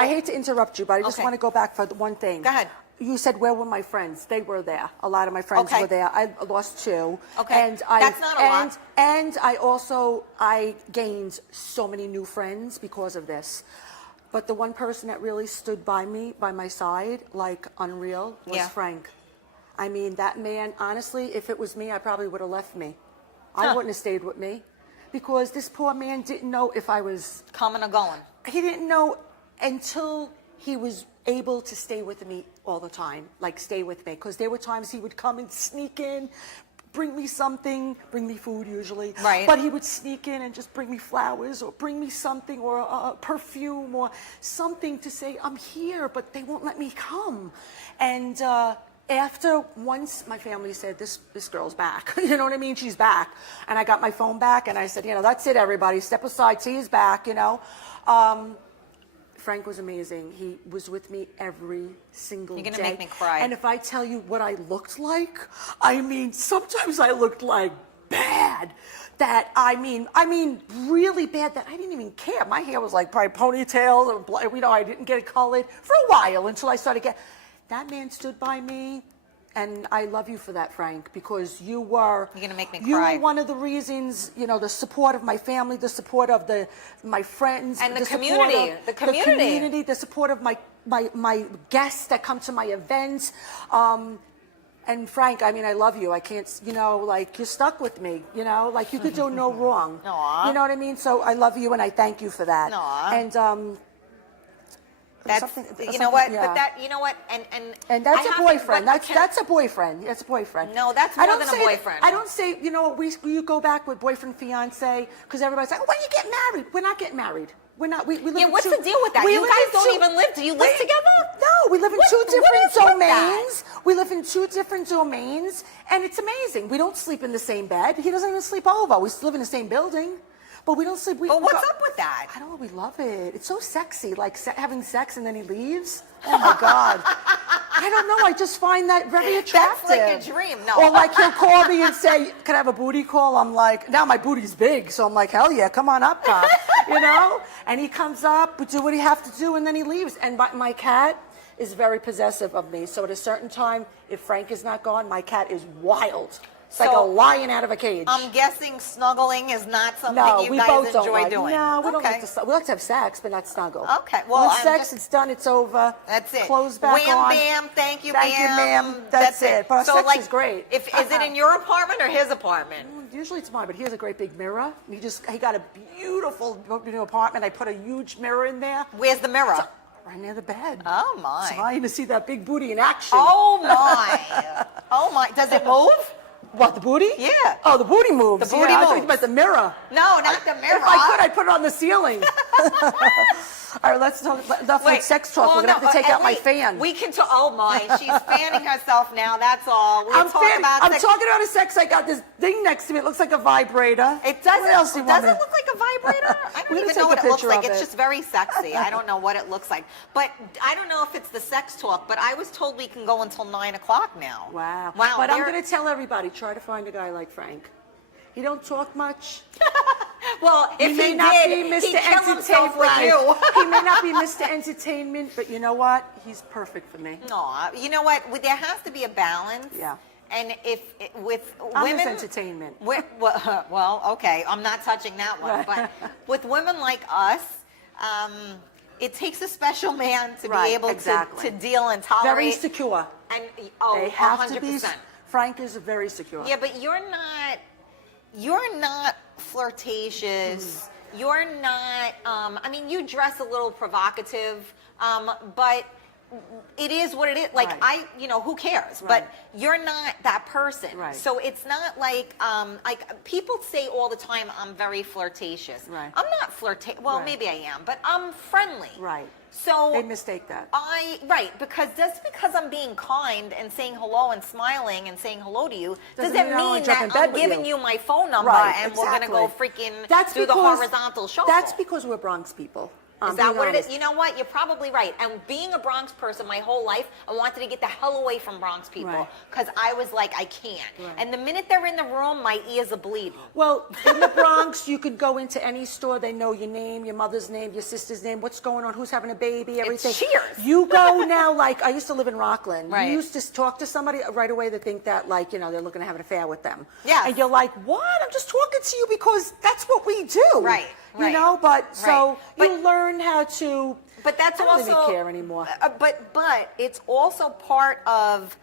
I hate to interrupt you, but I just Okay. want to go back for one thing. Go ahead. You said, where were my friends? They were there. A lot of my friends Okay. were there. I lost 2. Okay. And That's not a lot. And I gained so many new friends because of this. But the one person that really stood by me, by my side, like unreal, was Yeah. Frank. I mean, that man, honestly, if it was me, I probably would have left me. I wouldn't have stayed with me because this poor man didn't know if I was coming or going. he didn't know until he was able to stay with me all the time, like stay with me. Because there were times he would come and sneak in, bring me something, bring me food usually. Right. But he would sneak in and just bring me flowers or bring me something or a perfume or something to say, I'm here, but they won't let me come. And after once my family said, this girl's back. You know what I mean? She's back. And I got my phone back and I said, that's it, everybody. Step aside. He's back, Frank was amazing. He was with me every single day. You're gonna make me cry. And if I tell you what I looked like, I mean, sometimes I looked like bad. That I mean, really bad. That I didn't even care. My hair was like probably ponytail, or I didn't get it colored for a while until I started getting. That man stood by me, and I love you for that, Frank, because you were. You're gonna make me You cry. were one of the reasons, the support of my family, the support of my friends, And the support community, of the community. the support of my guests that come to my events. And Frank, I mean, I love you. I can't, you're stuck with me, like you could do no wrong. Aw. You know what I mean? So I love you and I thank you for that. Aw. And, That's something- what, yeah. but that And that's I a have to- boyfriend. but That's a boyfriend. That's a boyfriend. No, that's I more don't than a say that- boyfriend. I don't say, you go back with boyfriend, fiance, because everybody's like, when you get married? We're not getting married. We're not. We live Yeah, in what's two- the deal with that? we You live guys in don't two- even live. Do you live together? No, we live in What- two what different is with that? domains. We live in 2 different domains, and it's amazing. We don't sleep in the same bed. He doesn't even sleep over. We live in the same building, but we don't sleep. But what's up with that? I don't know. We love it. It's so sexy, like having sex and then he leaves. Oh my God. I don't know. I just find that very attractive. like a dream. No. Or like he'll call me and say, "Can I have a booty call?" I'm like, now my booty's big, so I'm like, hell yeah, come on up, Tom. And he comes up, we do what he have to do, and then he leaves. And my cat is very possessive of me. So at a certain time, if Frank is not gone, my cat is wild. It's like a So, lion out of a cage. I'm guessing snuggling is not something No, you we guys both don't enjoy like. doing. No, we don't Okay. like to. We like to have sex, but not snuggle. Okay, well, once I'm sex, just- it's done. It's over. That's it. Clothes back Wham, on. bam, thank you, Thank you, ma'am. ma'am. That's it. But our sex like, is great. Is it in your apartment or his apartment? Usually it's mine, but he has a great big mirror. He got a beautiful new apartment. I put a huge mirror in there, Where's the mirror? right near the bed. Oh my. Trying to see that big booty in action. Oh my. Oh my. Does it move? What, the booty? Yeah. Oh, the booty moves. The booty I thought you moves. meant the mirror. No, not the mirror. If I could, I'd put it on the ceiling. All right, let's talk. Enough with sex talk. well, We're gonna have to take out my wait, fan. We can talk. Oh my, she's fanning herself now. That's all. I'm talking about I'm sex. talking about a sex. I got this thing next to me. It looks like a vibrator. It doesn't. What else do you want Does it me- look like a vibrator? I don't We're gonna even know take what a it looks picture like. of It's it. just very sexy. I don't know what it looks like. But I don't know if it's the sex talk. But I was told we can go until 9 o'clock now. Wow. Wow. But I'm they're- going to tell everybody, try to find a guy like Frank. He don't talk much. Well, if may he not did, be Mr. he'd kill himself with Entertainment. you. He may not be Mr. Entertainment, but you know what? He's perfect for me. Aw, you know what? There has to be a balance. Yeah. And with I'm women, his entertainment. Well, okay, I'm not touching that one. But with women like us, it takes a special man to Right, be able exactly. to deal and tolerate. Very secure. And They have 100%. to be. Frank is very secure. Yeah, but you're not. you're not flirtatious. You're not, I mean, you dress a little provocative, but it is what it is. Like, Right. who cares? Right. But you're not that person. Right. So it's not like people say all the time, I'm very flirtatious. Right. I'm not flirtatious. Well, Right. maybe I am, but I'm friendly. Right. So They mistake that. because just because I'm being kind and saying hello and smiling and saying hello to you Doesn't doesn't mean I wanna mean jump that in bed I'm with giving you. you my phone number Right, and we're gonna go exactly. freaking do the horizontal shuffle. That's because we're Bronx people. Is that being what it is? honest. You know what? You're probably right. And being a Bronx person my whole life, I wanted to get the hell away from Bronx people Right. because I was like, I can't. Right. And the minute they're in the room, my ears are bleeding. Well, in the Bronx, you could go into any store. They know your name, your mother's name, your sister's name, what's going on, who's having a baby, everything. Cheers. You go now, like, I used to live in Rockland. Right. You used to talk to somebody right away that think that, like, they're looking to have an affair with them. Yes. And you're like, what? I'm just talking to you because that's what we do. Right, right. But so Right. you learn how to. But that's I don't also even care anymore. But it's also part of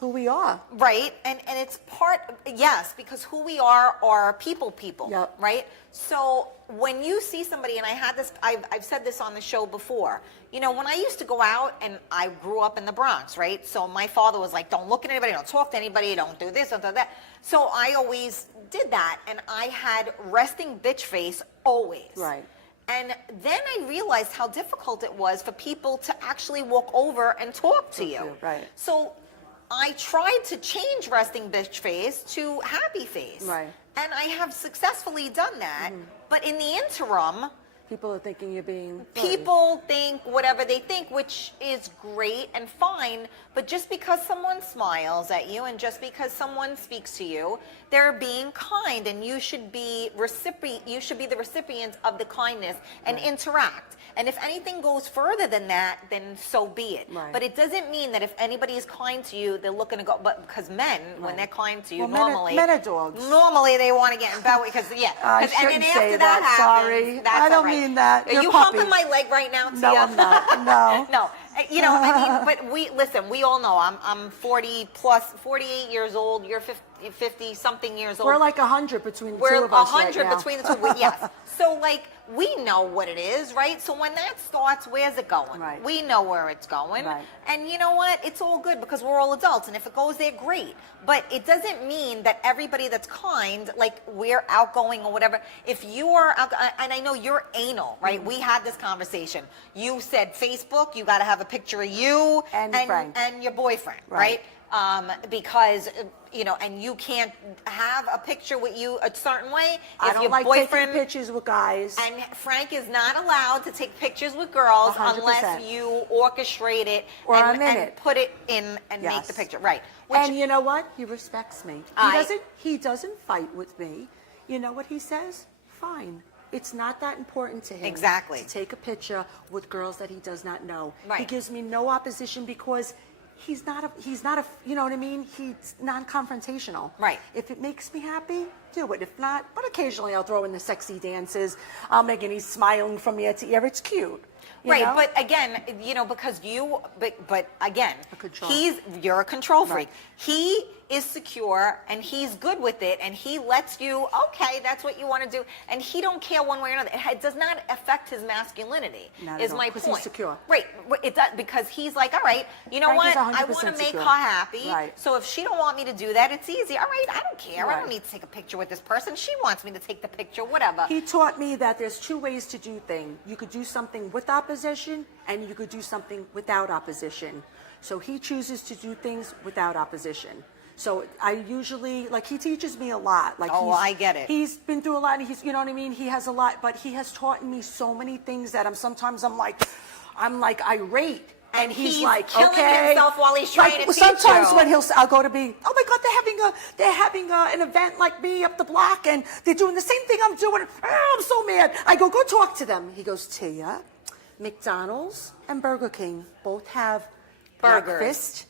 Who we are. right, and it's part yes, because who we are people, Yep. right? So when you see somebody, and I had this, I've said this on the show before. When I used to go out, and I grew up in the Bronx, right? So my father was like, "Don't look at anybody, don't talk to anybody, don't do this, don't do that." So I always did that, and I had resting bitch face always. Right. And then I realized how difficult it was for people to actually walk over and talk to you. Right. So I tried to change resting bitch face to happy face. Right. And I have successfully done that. But in the interim, People are thinking you're being. people think whatever they think, which is great and fine. But just because someone smiles at you and just because someone speaks to you, they're being kind, and you should be the recipient of the kindness and interact. And if anything goes further than that, then so be it. Right. But it doesn't mean that if anybody is kind to you, they're looking to go. But because men, when Right. they're kind to you, Well, men are- normally men are dogs. Normally they want to get in bed because I and shouldn't then say after that, happens, sorry. that's I don't all right. mean that. Are You're you puppy. humping my leg right now, Tia? No, I'm not. No. No. I mean, but we all know I'm 40 plus, 48 years old. You're 50 something years old. We're like 100 between the We're two of us 100 right now. between the two. Yes. So like we know what it is, right? So when that starts, where's it going? Right. We know where it's going. Right. And you know what? It's all good because we're all adults, and if it goes there, great. But it doesn't mean that everybody that's kind, like we're outgoing or whatever. If you are, and I know you're anal, right? Mm-hmm. We had this conversation. You said Facebook, you got to have a picture of you And Frank. and your boyfriend, Right. right? Because and you can't have a picture with you a certain way I if don't your like boyfriend taking pictures with guys. and Frank is not allowed to take pictures with girls 100%. unless you orchestrate it Or and, I'm in and it. put it in and make Yes. the picture right. Which, And you know what? He respects me. He doesn't fight with me. You know what he says? Fine. It's not that important to him. Exactly. To take a picture with girls that he does not know. Right. He gives me no opposition because he's not a, you know what I mean? He's non-confrontational. Right. If it makes me happy, do it. If not, but occasionally I'll throw in the sexy dances. I'll make he's smiling from ear to ear. It's cute. you right, know? but again, because but again, A control. you're a control freak. Right. He is secure and he's good with it, and he lets you, okay, that's what you want to do, and he don't care one way or another. It does not affect his masculinity. Not at is all, my 'cause point. he's secure. Right, it does, because he's like, all right, you know Frank is what? I 100% want to make secure. her happy. Right. So if she don't want me to do that, it's easy. All right, I don't care. I Right. don't need to take a picture with this person. She wants me to take the picture, whatever. He taught me that there's two ways to do things. You could do something with opposition, and you could do something without opposition. So he chooses to do things without opposition. So I usually, he teaches me a lot. I get it. He's been through a lot, and you know what I mean? He has a lot, but he has taught me so many things that I'm like irate. And he's he's like, killing okay. himself while he's trying to teach sometimes you. when I'll go to be, oh my God, they're having an event like me up the block, and they're doing the same thing I'm doing. Oh, I'm so mad. I go talk to them. He goes, Tia, McDonald's and Burger King both have Burgers. breakfast.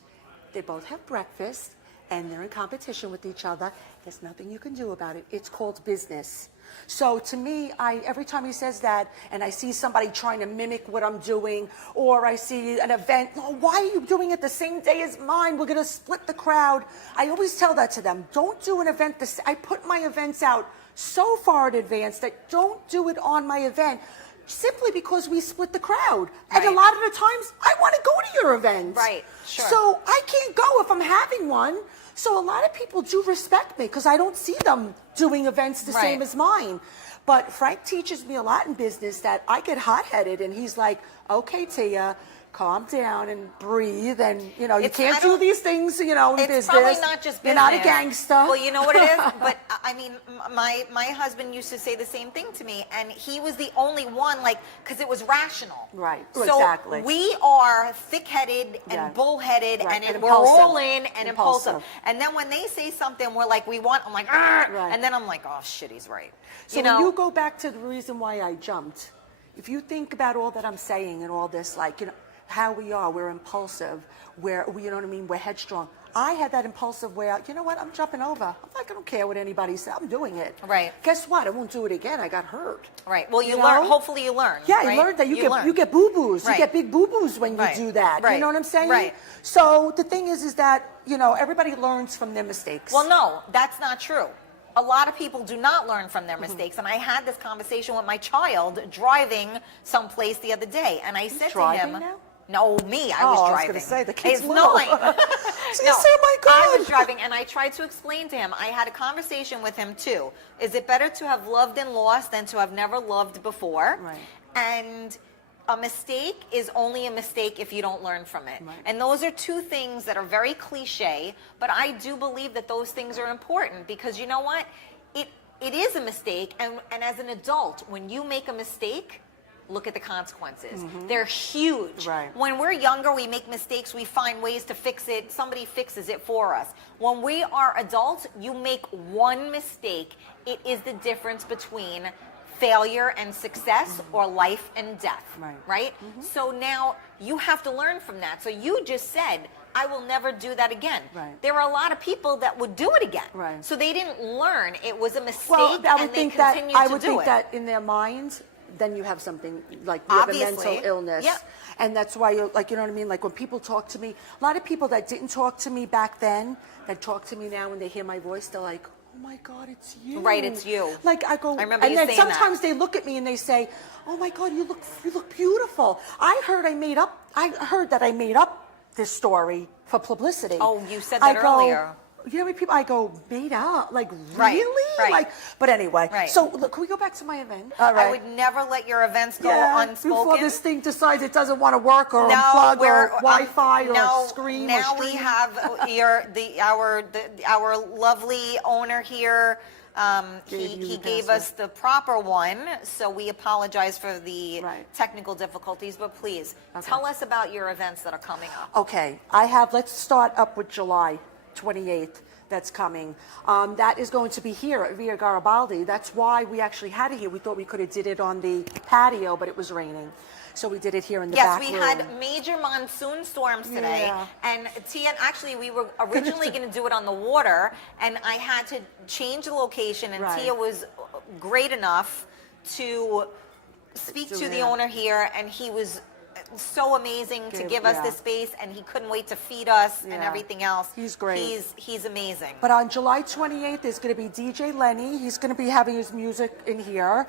They both have breakfast, and they're in competition with each other. There's nothing you can do about it. It's called business. So to me, every time he says that, and I see somebody trying to mimic what I'm doing, or I see an event, oh, why are you doing it the same day as mine? We're going to split the crowd. I always tell that to them. Don't do an event. I put my events out so far in advance that don't do it on my event, simply because we split the crowd. Right. And a lot of the times, I want to go to your event. Right, sure. So I can't go if I'm having one. So a lot of people do respect me because I don't see them doing events the same as mine. But Frank teaches me a lot in business that I get hot-headed, and he's like, okay, Tia, calm down and breathe, and you can't do these things, in business. It's probably not just business. You're not a gangster. Well, you know what it is? But I mean, my husband used to say the same thing to me, and he was the only one, because it was rational. Right, so exactly. We are thick-headed and bullheaded, and we're all in and impulsive. And then when they say something, we're like, I'm like, and then I'm like, oh shit, he's right. So when you go back to the reason why I jumped, if you think about all that I'm saying and all this, how we're impulsive, we're headstrong. I had that impulsive way out. You know what? I'm jumping over. I don't care what anybody says. I'm doing it. Right. Guess what? I won't do it again. I got hurt. Right. Well, you learn. Hopefully, you learn. Yeah, right? you learn that you get boo boos. Right. You get big boo boos when you do that. Right. You know what I'm saying? Right. So the thing is that everybody learns from their mistakes. Well, no, that's not true. A lot of people do not learn from their mistakes. And I had this conversation with my child driving someplace the other day, and I said to him, now? No, me. I was driving. I was going to say, the kid's it's little. No, oh my God. I was driving, and I tried to explain to him. I had a conversation with him, too. Is it better to have loved and lost than to have never loved before? Right. And a mistake is only a mistake if you don't learn from it. Right. And those are two things that are very cliche, but I do believe that those things are important, because you know what? It is a mistake, and as an adult, when you make a mistake, look at the consequences. They're huge. Right. When we're younger, we make mistakes, we find ways to fix it. Somebody fixes it for us. When we are adults, you make one mistake. It is the difference between failure and success or life and death. Right? So now you have to learn from that. So you just said, I will never do that again. Right. There are a lot of people that would do it again. Right. So they didn't learn. It was a mistake, Well, I would and they think continued that to do it. that in their minds, then you have something like you have a mental illness. Yeah. And that's why you know what I mean? Like when people talk to me, a lot of people that didn't talk to me back then, that talk to me now when they hear my voice, they're like, oh my God, it's you. Right, it's you. Like I go, I remember and you then saying sometimes that. they look at me and they say, oh my God, you look beautiful. I heard that I made up this story for publicity. Oh, you said that earlier. You know how many people I go, made up? Like, Right, really? right. Like, but anyway. Right. So, look, can we go back to my event? All right. I would never let your events go Yeah, unspoken. before this thing decides it doesn't want to work or unplug or Wi-Fi or screen or now stream. we have our lovely owner here. He gave us the proper one, so we apologize for the technical difficulties. But please tell us about your events that are coming up. Okay, let's start up with July 28th. That's coming. That is going to be here at Via Garibaldi. That's why we actually had it here. We thought we could have did it on the patio, but it was raining. So we did it here in the back room. Yes, we had major monsoon storms today. Yeah. And Tia, actually, we were originally going to do it on the water, and I had to change the location, and Tia was great enough to speak to the owner here, and he was so amazing to give us this space, and he couldn't wait to feed us and everything else. He's great. He's amazing. But on July 28th, there's going to be DJ Lenny. He's going to be having his music in here.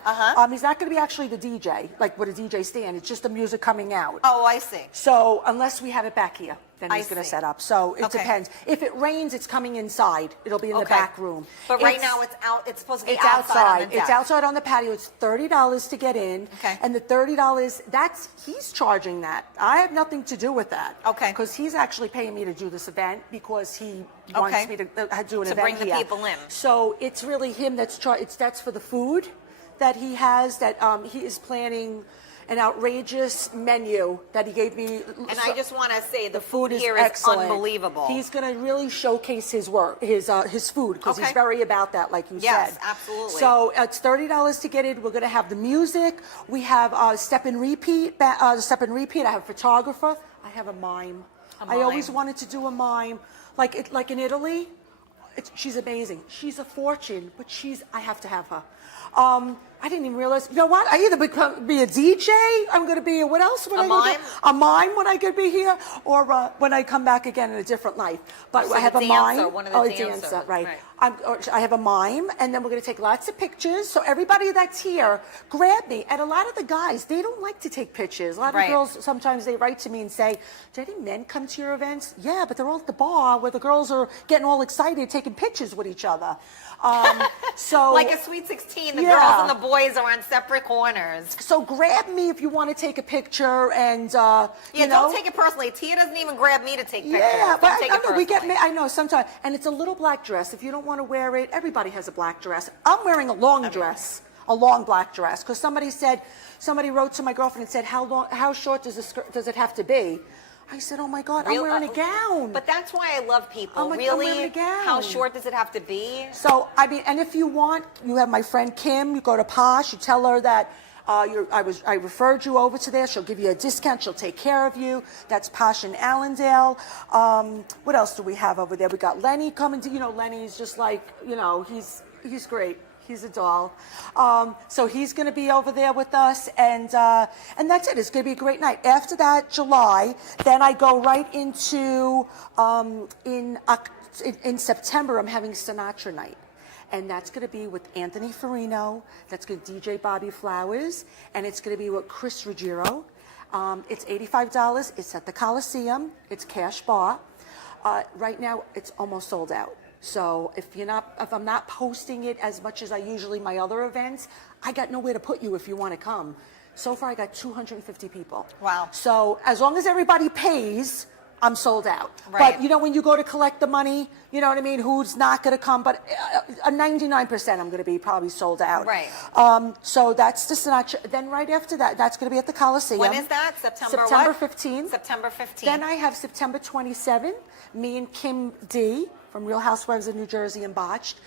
He's not going to be actually the DJ, like with a DJ stand. It's just the music coming out. Oh, I see. So unless we have it back here, then he's going to see. set up. So it depends. If it rains, it's coming inside. It'll be in the back room. But right now it's out. It's supposed to be It's outside. On the deck. It's outside on the patio. It's $30 to get in. Okay. And the $30, he's charging that. I have nothing to do with that. Okay. Because he's actually paying me to do this event because he wants me to do an event to bring the here. people in. So it's really him that's that's for the food that he has, that he is planning an outrageous menu that he gave me. And I just want to say the food here excellent. is unbelievable. He's going to really showcase his work, his food, because he's very about that, like you said. Yes, absolutely. So it's $30 to get in. We're going to have the music. We have step and repeat. Step and repeat. I have a photographer. I have a mime. I always wanted to do a mime, like in Italy. She's amazing. She's a fortune, but I have to have her. I didn't even realize, you know what? I either be a DJ, I'm going to be what else? When a mime? A mime when I could be here, or when I come back again in a different life. But So I have the a dancer, mime. one of the a dancers. dancer, right. I have a mime, and then we're going to take lots of pictures. So everybody that's here, grab me. And a lot of the guys, they don't like to take pictures. A lot of girls, sometimes they write to me and say, do any men come to your events? Yeah, but they're all at the bar where the girls are getting all excited, taking pictures with each other. So like a Sweet 16, the girls and the boys are on separate corners. So grab me if you want to take a picture, and don't take it personally. Tia doesn't even grab me to take pictures. Yeah, but take I it know personally. I know sometimes, and it's a little black dress. If you don't want to wear it, everybody has a black dress. I'm wearing a long dress, a long black dress, because somebody wrote to my girlfriend and said, how short does it have to be? I said, oh my God, I'm wearing a gown. But that's why I love people. I'm really, wearing a gown. How short does it have to be? So, I mean, and if you want, you have my friend Kim, you go to Posh, you tell her that I referred you over to there. She'll give you a discount. She'll take care of you. That's Posh in Allendale. What else do we have over there? We got Lenny coming to, Lenny's just like, he's great. He's a doll. So he's going to be over there with us, and that's it. It's going to be a great night. After that, July, then I go right into, in September, I'm having Sinatra night. And that's going to be with Anthony Farino. That's going to DJ Bobby Flowers. And it's going to be with Chris Ruggiero. It's $85. It's at the Coliseum. It's cash bar. Right now, it's almost sold out. So if I'm not posting it as much as I usually my other events, I got nowhere to put you if you want to come. So far, I got 250 people. Wow. So as long as everybody pays, I'm sold out. Right. But when you go to collect the money, you know what I mean? Who's not going to come? But 99% I'm going to be probably sold out. Right. So that's the Sinatra. Then right after that, that's going to be at the Coliseum. When is that? September 15th. September 15th. Then I have September 27th. Me and Kim D from Real Housewives of New Jersey and Botched.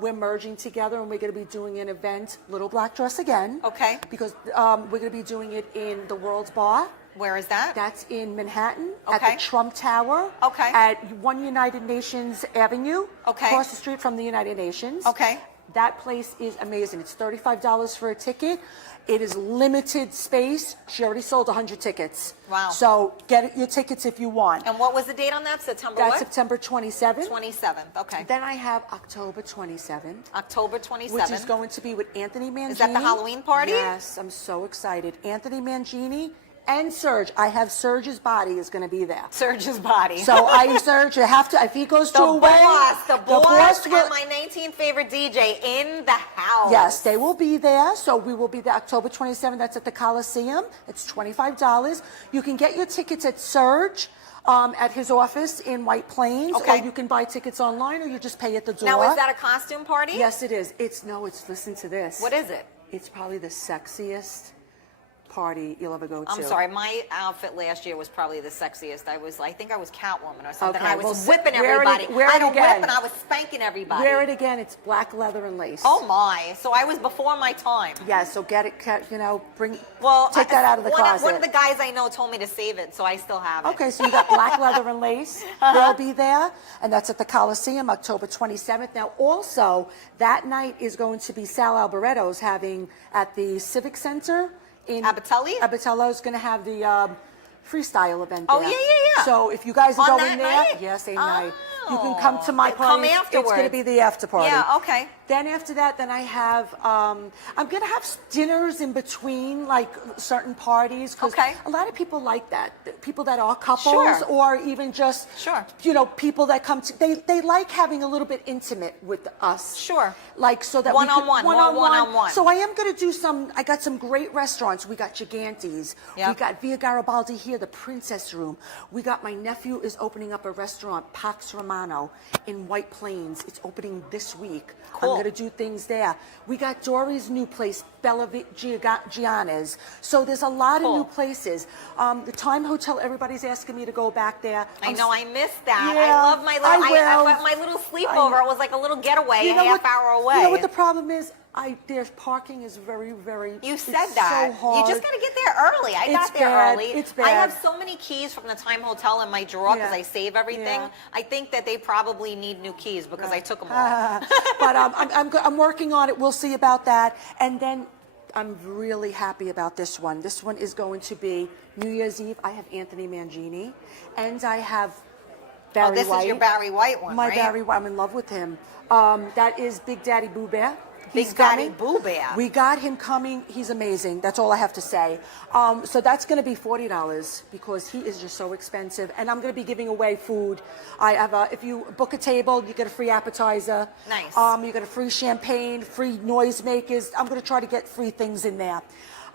We're merging together, and we're going to be doing an event, Little Black Dress again. Okay. Because we're going to be doing it in the World's Bar. Where is that? That's in Manhattan, at Okay. the Trump Tower. Okay. At 1 United Nations Avenue. Okay. Across the street from the United Nations. Okay. That place is amazing. It's $35 for a ticket. It is limited space. She already sold 100 tickets. Wow. So get your tickets if you want. And what was the date on that? September That's what? September 27th. 27th. Okay. Then I have October 27th. October 27th. Which is going to be with Anthony Mangini. Is that the Halloween party? Yes, I'm so excited. Anthony Mangini and Serge. I have Serge's body is going to be there. Serge's body. So Serge, you have to, if he goes to a wedding. The boss will, and my 19th favorite DJ in the house. Yes, they will be there. So we will be there October 27th. That's at the Coliseum. It's $25. You can get your tickets at Serge. At his office in White Plains, Okay. or you can buy tickets online, or you just pay at the door. Now, is that a costume party? Yes, it is. Listen to this. What is it? It's probably the sexiest party you'll ever go to. I'm sorry, my outfit last year was probably the sexiest. I think I was Catwoman or something. Okay, I was well, whipping wear it- everybody. wear I it had a again. whip and I was spanking everybody. Wear it again. It's black leather and lace. Oh my! So I was before my time. Yeah, so get it, bring, Well, take that out of the closet. One of the guys I know told me to save it, so I still have it. Okay, so you got black leather and lace. They'll be there, and that's at the Coliseum, October 27th. Now, also, that night is going to be Sal Alboretto's having at the Civic Center in Abatelli? Abatello is going to have the freestyle event Oh, there. yeah. So if you guys are On going that there, night? yes, same Oh. night. You can come to my Come party. It's afterwards. going to be the after party. Yeah, okay. Then after that, then I have, I'm going to have dinners in between, like certain parties. 'Cause Okay. a lot of people like that. People that are couples Sure. or even just, Sure. people that come to, they like having a little bit intimate with us. Sure. Like so that One-on-one, more one-on-one. So I am going to do I got some great restaurants. We got Gigantes. Yep. We got Via Garibaldi here, the Princess Room. We got, my nephew is opening up a restaurant, Pax Romano, in White Plains. It's opening this week. Cool. I'm going to do things there. We got Dory's new place, Bella Gianna's. So there's a lot of new places. The Time Hotel, everybody's asking me to go back there. I know, I missed that. Yeah, I love my little, I will. my little sleepover. It was like a little getaway, a half hour away. You know what the problem is? There's parking is very, very. You said it's that. So hard. You just got to get there early. I got there early. It's bad. I have so many keys from the Time Hotel in my drawer because Yeah. I save everything. Yeah. I think that they probably need new keys because I took them all. But I'm working on it. We'll see about that. And then I'm really happy about this one. This one is going to be New Year's Eve. I have Anthony Mangini, and I have Barry Oh, this White. is your Barry White one, My right? Barry White. I'm in love with him. That is Big Daddy Boo Bear. He's Big Daddy coming. Boo Bear. We got him coming. He's amazing. That's all I have to say. So that's going to be $40 because he is just so expensive. And I'm going to be giving away food. I have if you book a table, you get a free appetizer. Nice. You get a free champagne, free noisemakers. I'm going to try to get free things in there.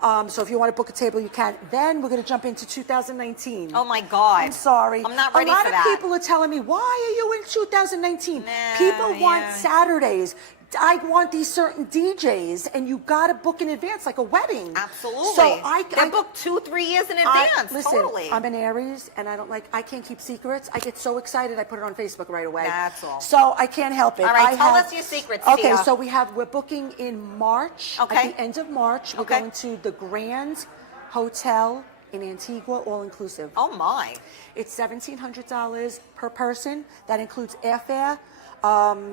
So if you want to book a table, you can. Then we're going to jump into 2019. Oh my God. I'm sorry. I'm not ready for that. A lot that. of people are telling me, why are you in 2019? Nah, People want yeah. Saturdays. I want these certain DJs, and you got to book in advance, like a wedding. Absolutely. So They're booked 2-3 years in advance. Listen, totally. I'm an Aries, and I can't keep secrets. I get so excited, I put it on Facebook right away. That's all. So I can't help it. All right, tell us your secrets, Okay, Tia. so we're booking in March. Okay. At the end of March, we're going to the Grand Hotel in Antigua, all inclusive. Oh my. It's $1,700 per person. That includes airfare.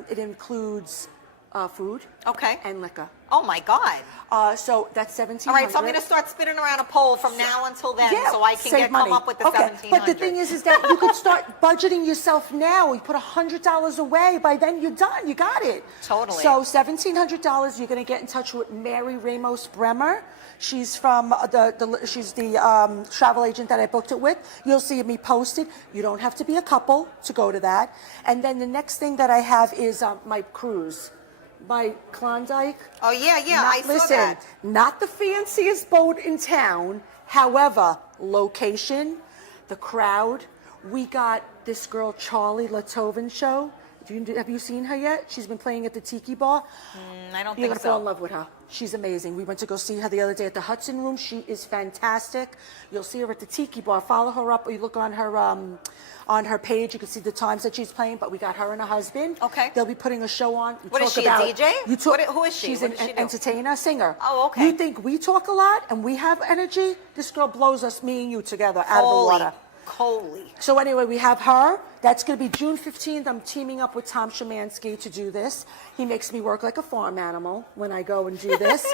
It includes food. Okay. And liquor. Oh my God. So that's $1,700. All right, so I'm going to start spinning around a poll from now until then, so I can save money. come up with the Okay, 1,700. but the thing is that you could start budgeting yourself now. You put $100 away. By then you're done. You got it. Totally. So $1,700. You're going to get in touch with Mary Ramos Bremer. She's from she's the travel agent that I booked it with. You'll see me posted. You don't have to be a couple to go to that. And then the next thing that I have is my cruise. By Klondike. Oh, yeah, I saw that. Not the fanciest boat in town. However, location, the crowd. We got this girl, Charlie Latovin show. Have you seen her yet? She's been playing at the Tiki Bar. I don't You're think going to fall in love with her. She's amazing. We went to go see her the other day at the Hudson Room. She is fantastic. You'll see her at the Tiki Bar. Follow her up, or you look on her page. You can see the times that she's playing. But we got her and her husband. Okay. They'll be putting a show on. What is she, a DJ? Who is she? She's What an does she do? entertainer, singer. Oh, okay. You think we talk a lot and we have energy? This girl blows us, me and you, together out of the water. Holy. So anyway, we have her. That's going to be June 15th. I'm teaming up with Tom Szymanski to do this. He makes me work like a farm animal when I go and do this.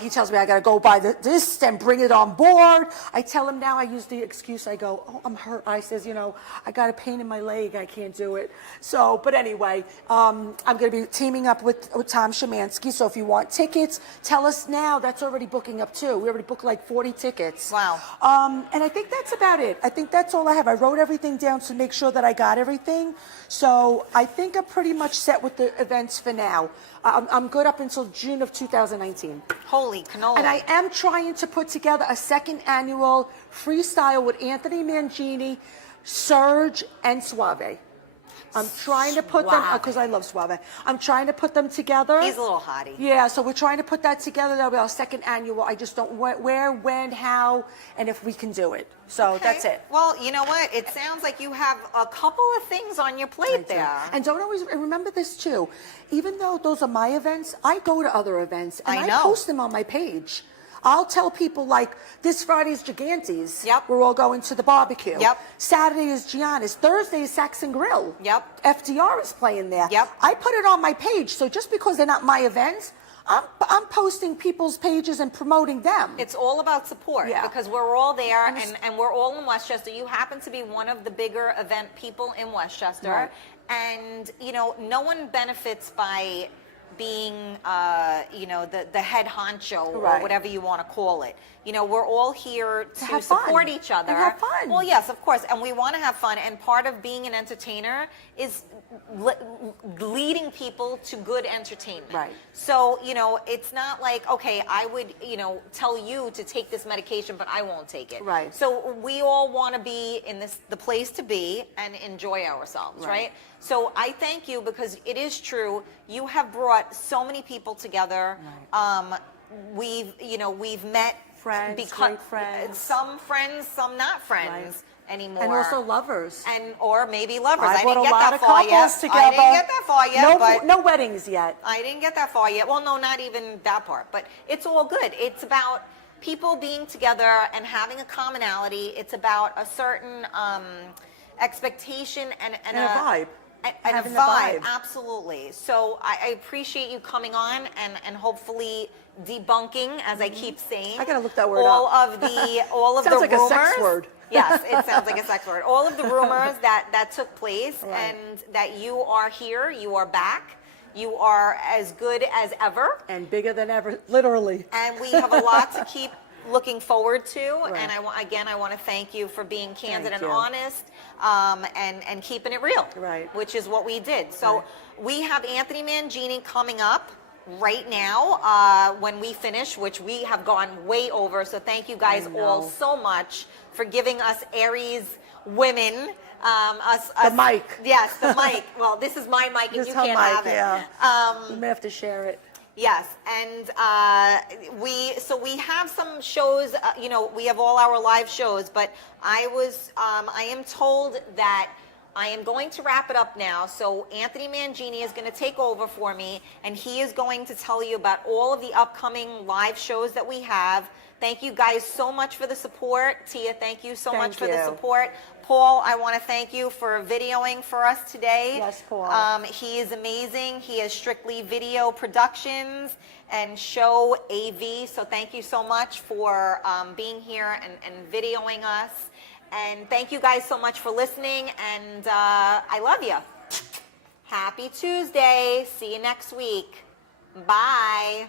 He tells me I got to go buy this and bring it on board. I tell him now, I use the excuse. I go, oh, I'm hurt. I says, I got a pain in my leg. I can't do it. So, but anyway, I'm going to be teaming up with Tom Szymanski. So if you want tickets, tell us now. That's already booking up too. We already booked like 40 tickets. Wow. And I think that's about it. I think that's all I have. I wrote everything down to make sure that I got everything. So I think I'm pretty much set with the events for now. I'm good up until June of 2019. Holy cannoli. And I am trying to put together a second annual freestyle with Anthony Mangini, Serge, and Suave. I'm trying to put them, because I love Suave. I'm trying to put them together. He's a little hottie. Yeah, so we're trying to put that together. That'll be our second annual. I just don't know where, when, how, and if we can do it. So that's it. Well, you know what? It sounds like you have a couple of things on your plate there. And don't always remember this too. Even though those are my events, I go to other events and I post them on my page. I'll tell people like this Friday's Gigantes. Yep. We're all going to the barbecue. Yep. Saturday is Giannis. Thursday is Saxon Grill. Yep. FDR is playing there. Yep. I put it on my page. So just because they're not my events, I'm posting people's pages and promoting them. It's all about support because we're all there and we're all in Westchester. You happen to be one of the bigger event people in Westchester. Right. And, no one benefits by being, the head honcho or whatever you want to call it. We're all here to support each other. And have fun. Well, yes, of course. And we want to have fun. And part of being an entertainer is leading people to good entertainment. Right. So, it's not like, okay, I would, tell you to take this medication, but I won't take it. Right. So we all want to be in the place to be and enjoy ourselves, right? So I thank you because it is true. You have brought so many people together. Right. We've met friends, great friends. Some friends, some not friends. Right. anymore. And also lovers. Or maybe lovers. I brought didn't a get lot that of far yet. couples together. I didn't get that far yet. No, but no weddings yet. I didn't get that far yet. Well, no, not even that part. But it's all good. It's about people being together and having a commonality. It's about a certain expectation and a vibe. And Having a the vibe, vibe. absolutely. So I appreciate you coming on and hopefully debunking, as I keep saying. I gotta look that word all up. of the all of Sounds the like a rumors. sex word. Yes, it sounds like a sex word. All of the rumors that took place, Right. and that you are here, you are back, you are as good as ever, And bigger than ever, literally. and we have a lot to keep looking forward to. Right. And I want to thank you for being candid Thank and you. honest, and keeping it real. Right. Which is what we did. So Right. we have Anthony Mangini coming up right now when we finish, which we have gone way over. So thank you guys I all know. so much for giving us Aries women. The mic. Yes, the mic. Well, this is my mic, and This you is her can't mic, have it. yeah. We may have to share it. Yes, and we have some shows. We have all our live shows, but I am told that I am going to wrap it up now. So Anthony Mangini is going to take over for me, and he is going to tell you about all of the upcoming live shows that we have. Thank you guys so much for the support. Tia, thank you so much for the you. support. Paul, I want to thank you for videoing for us today. Yes, Paul. He is amazing. He has Strictly Video Productions and Show AV. So thank you so much for being here and videoing us. And thank you guys so much for listening. And I love you. Happy Tuesday. See you next week. Bye.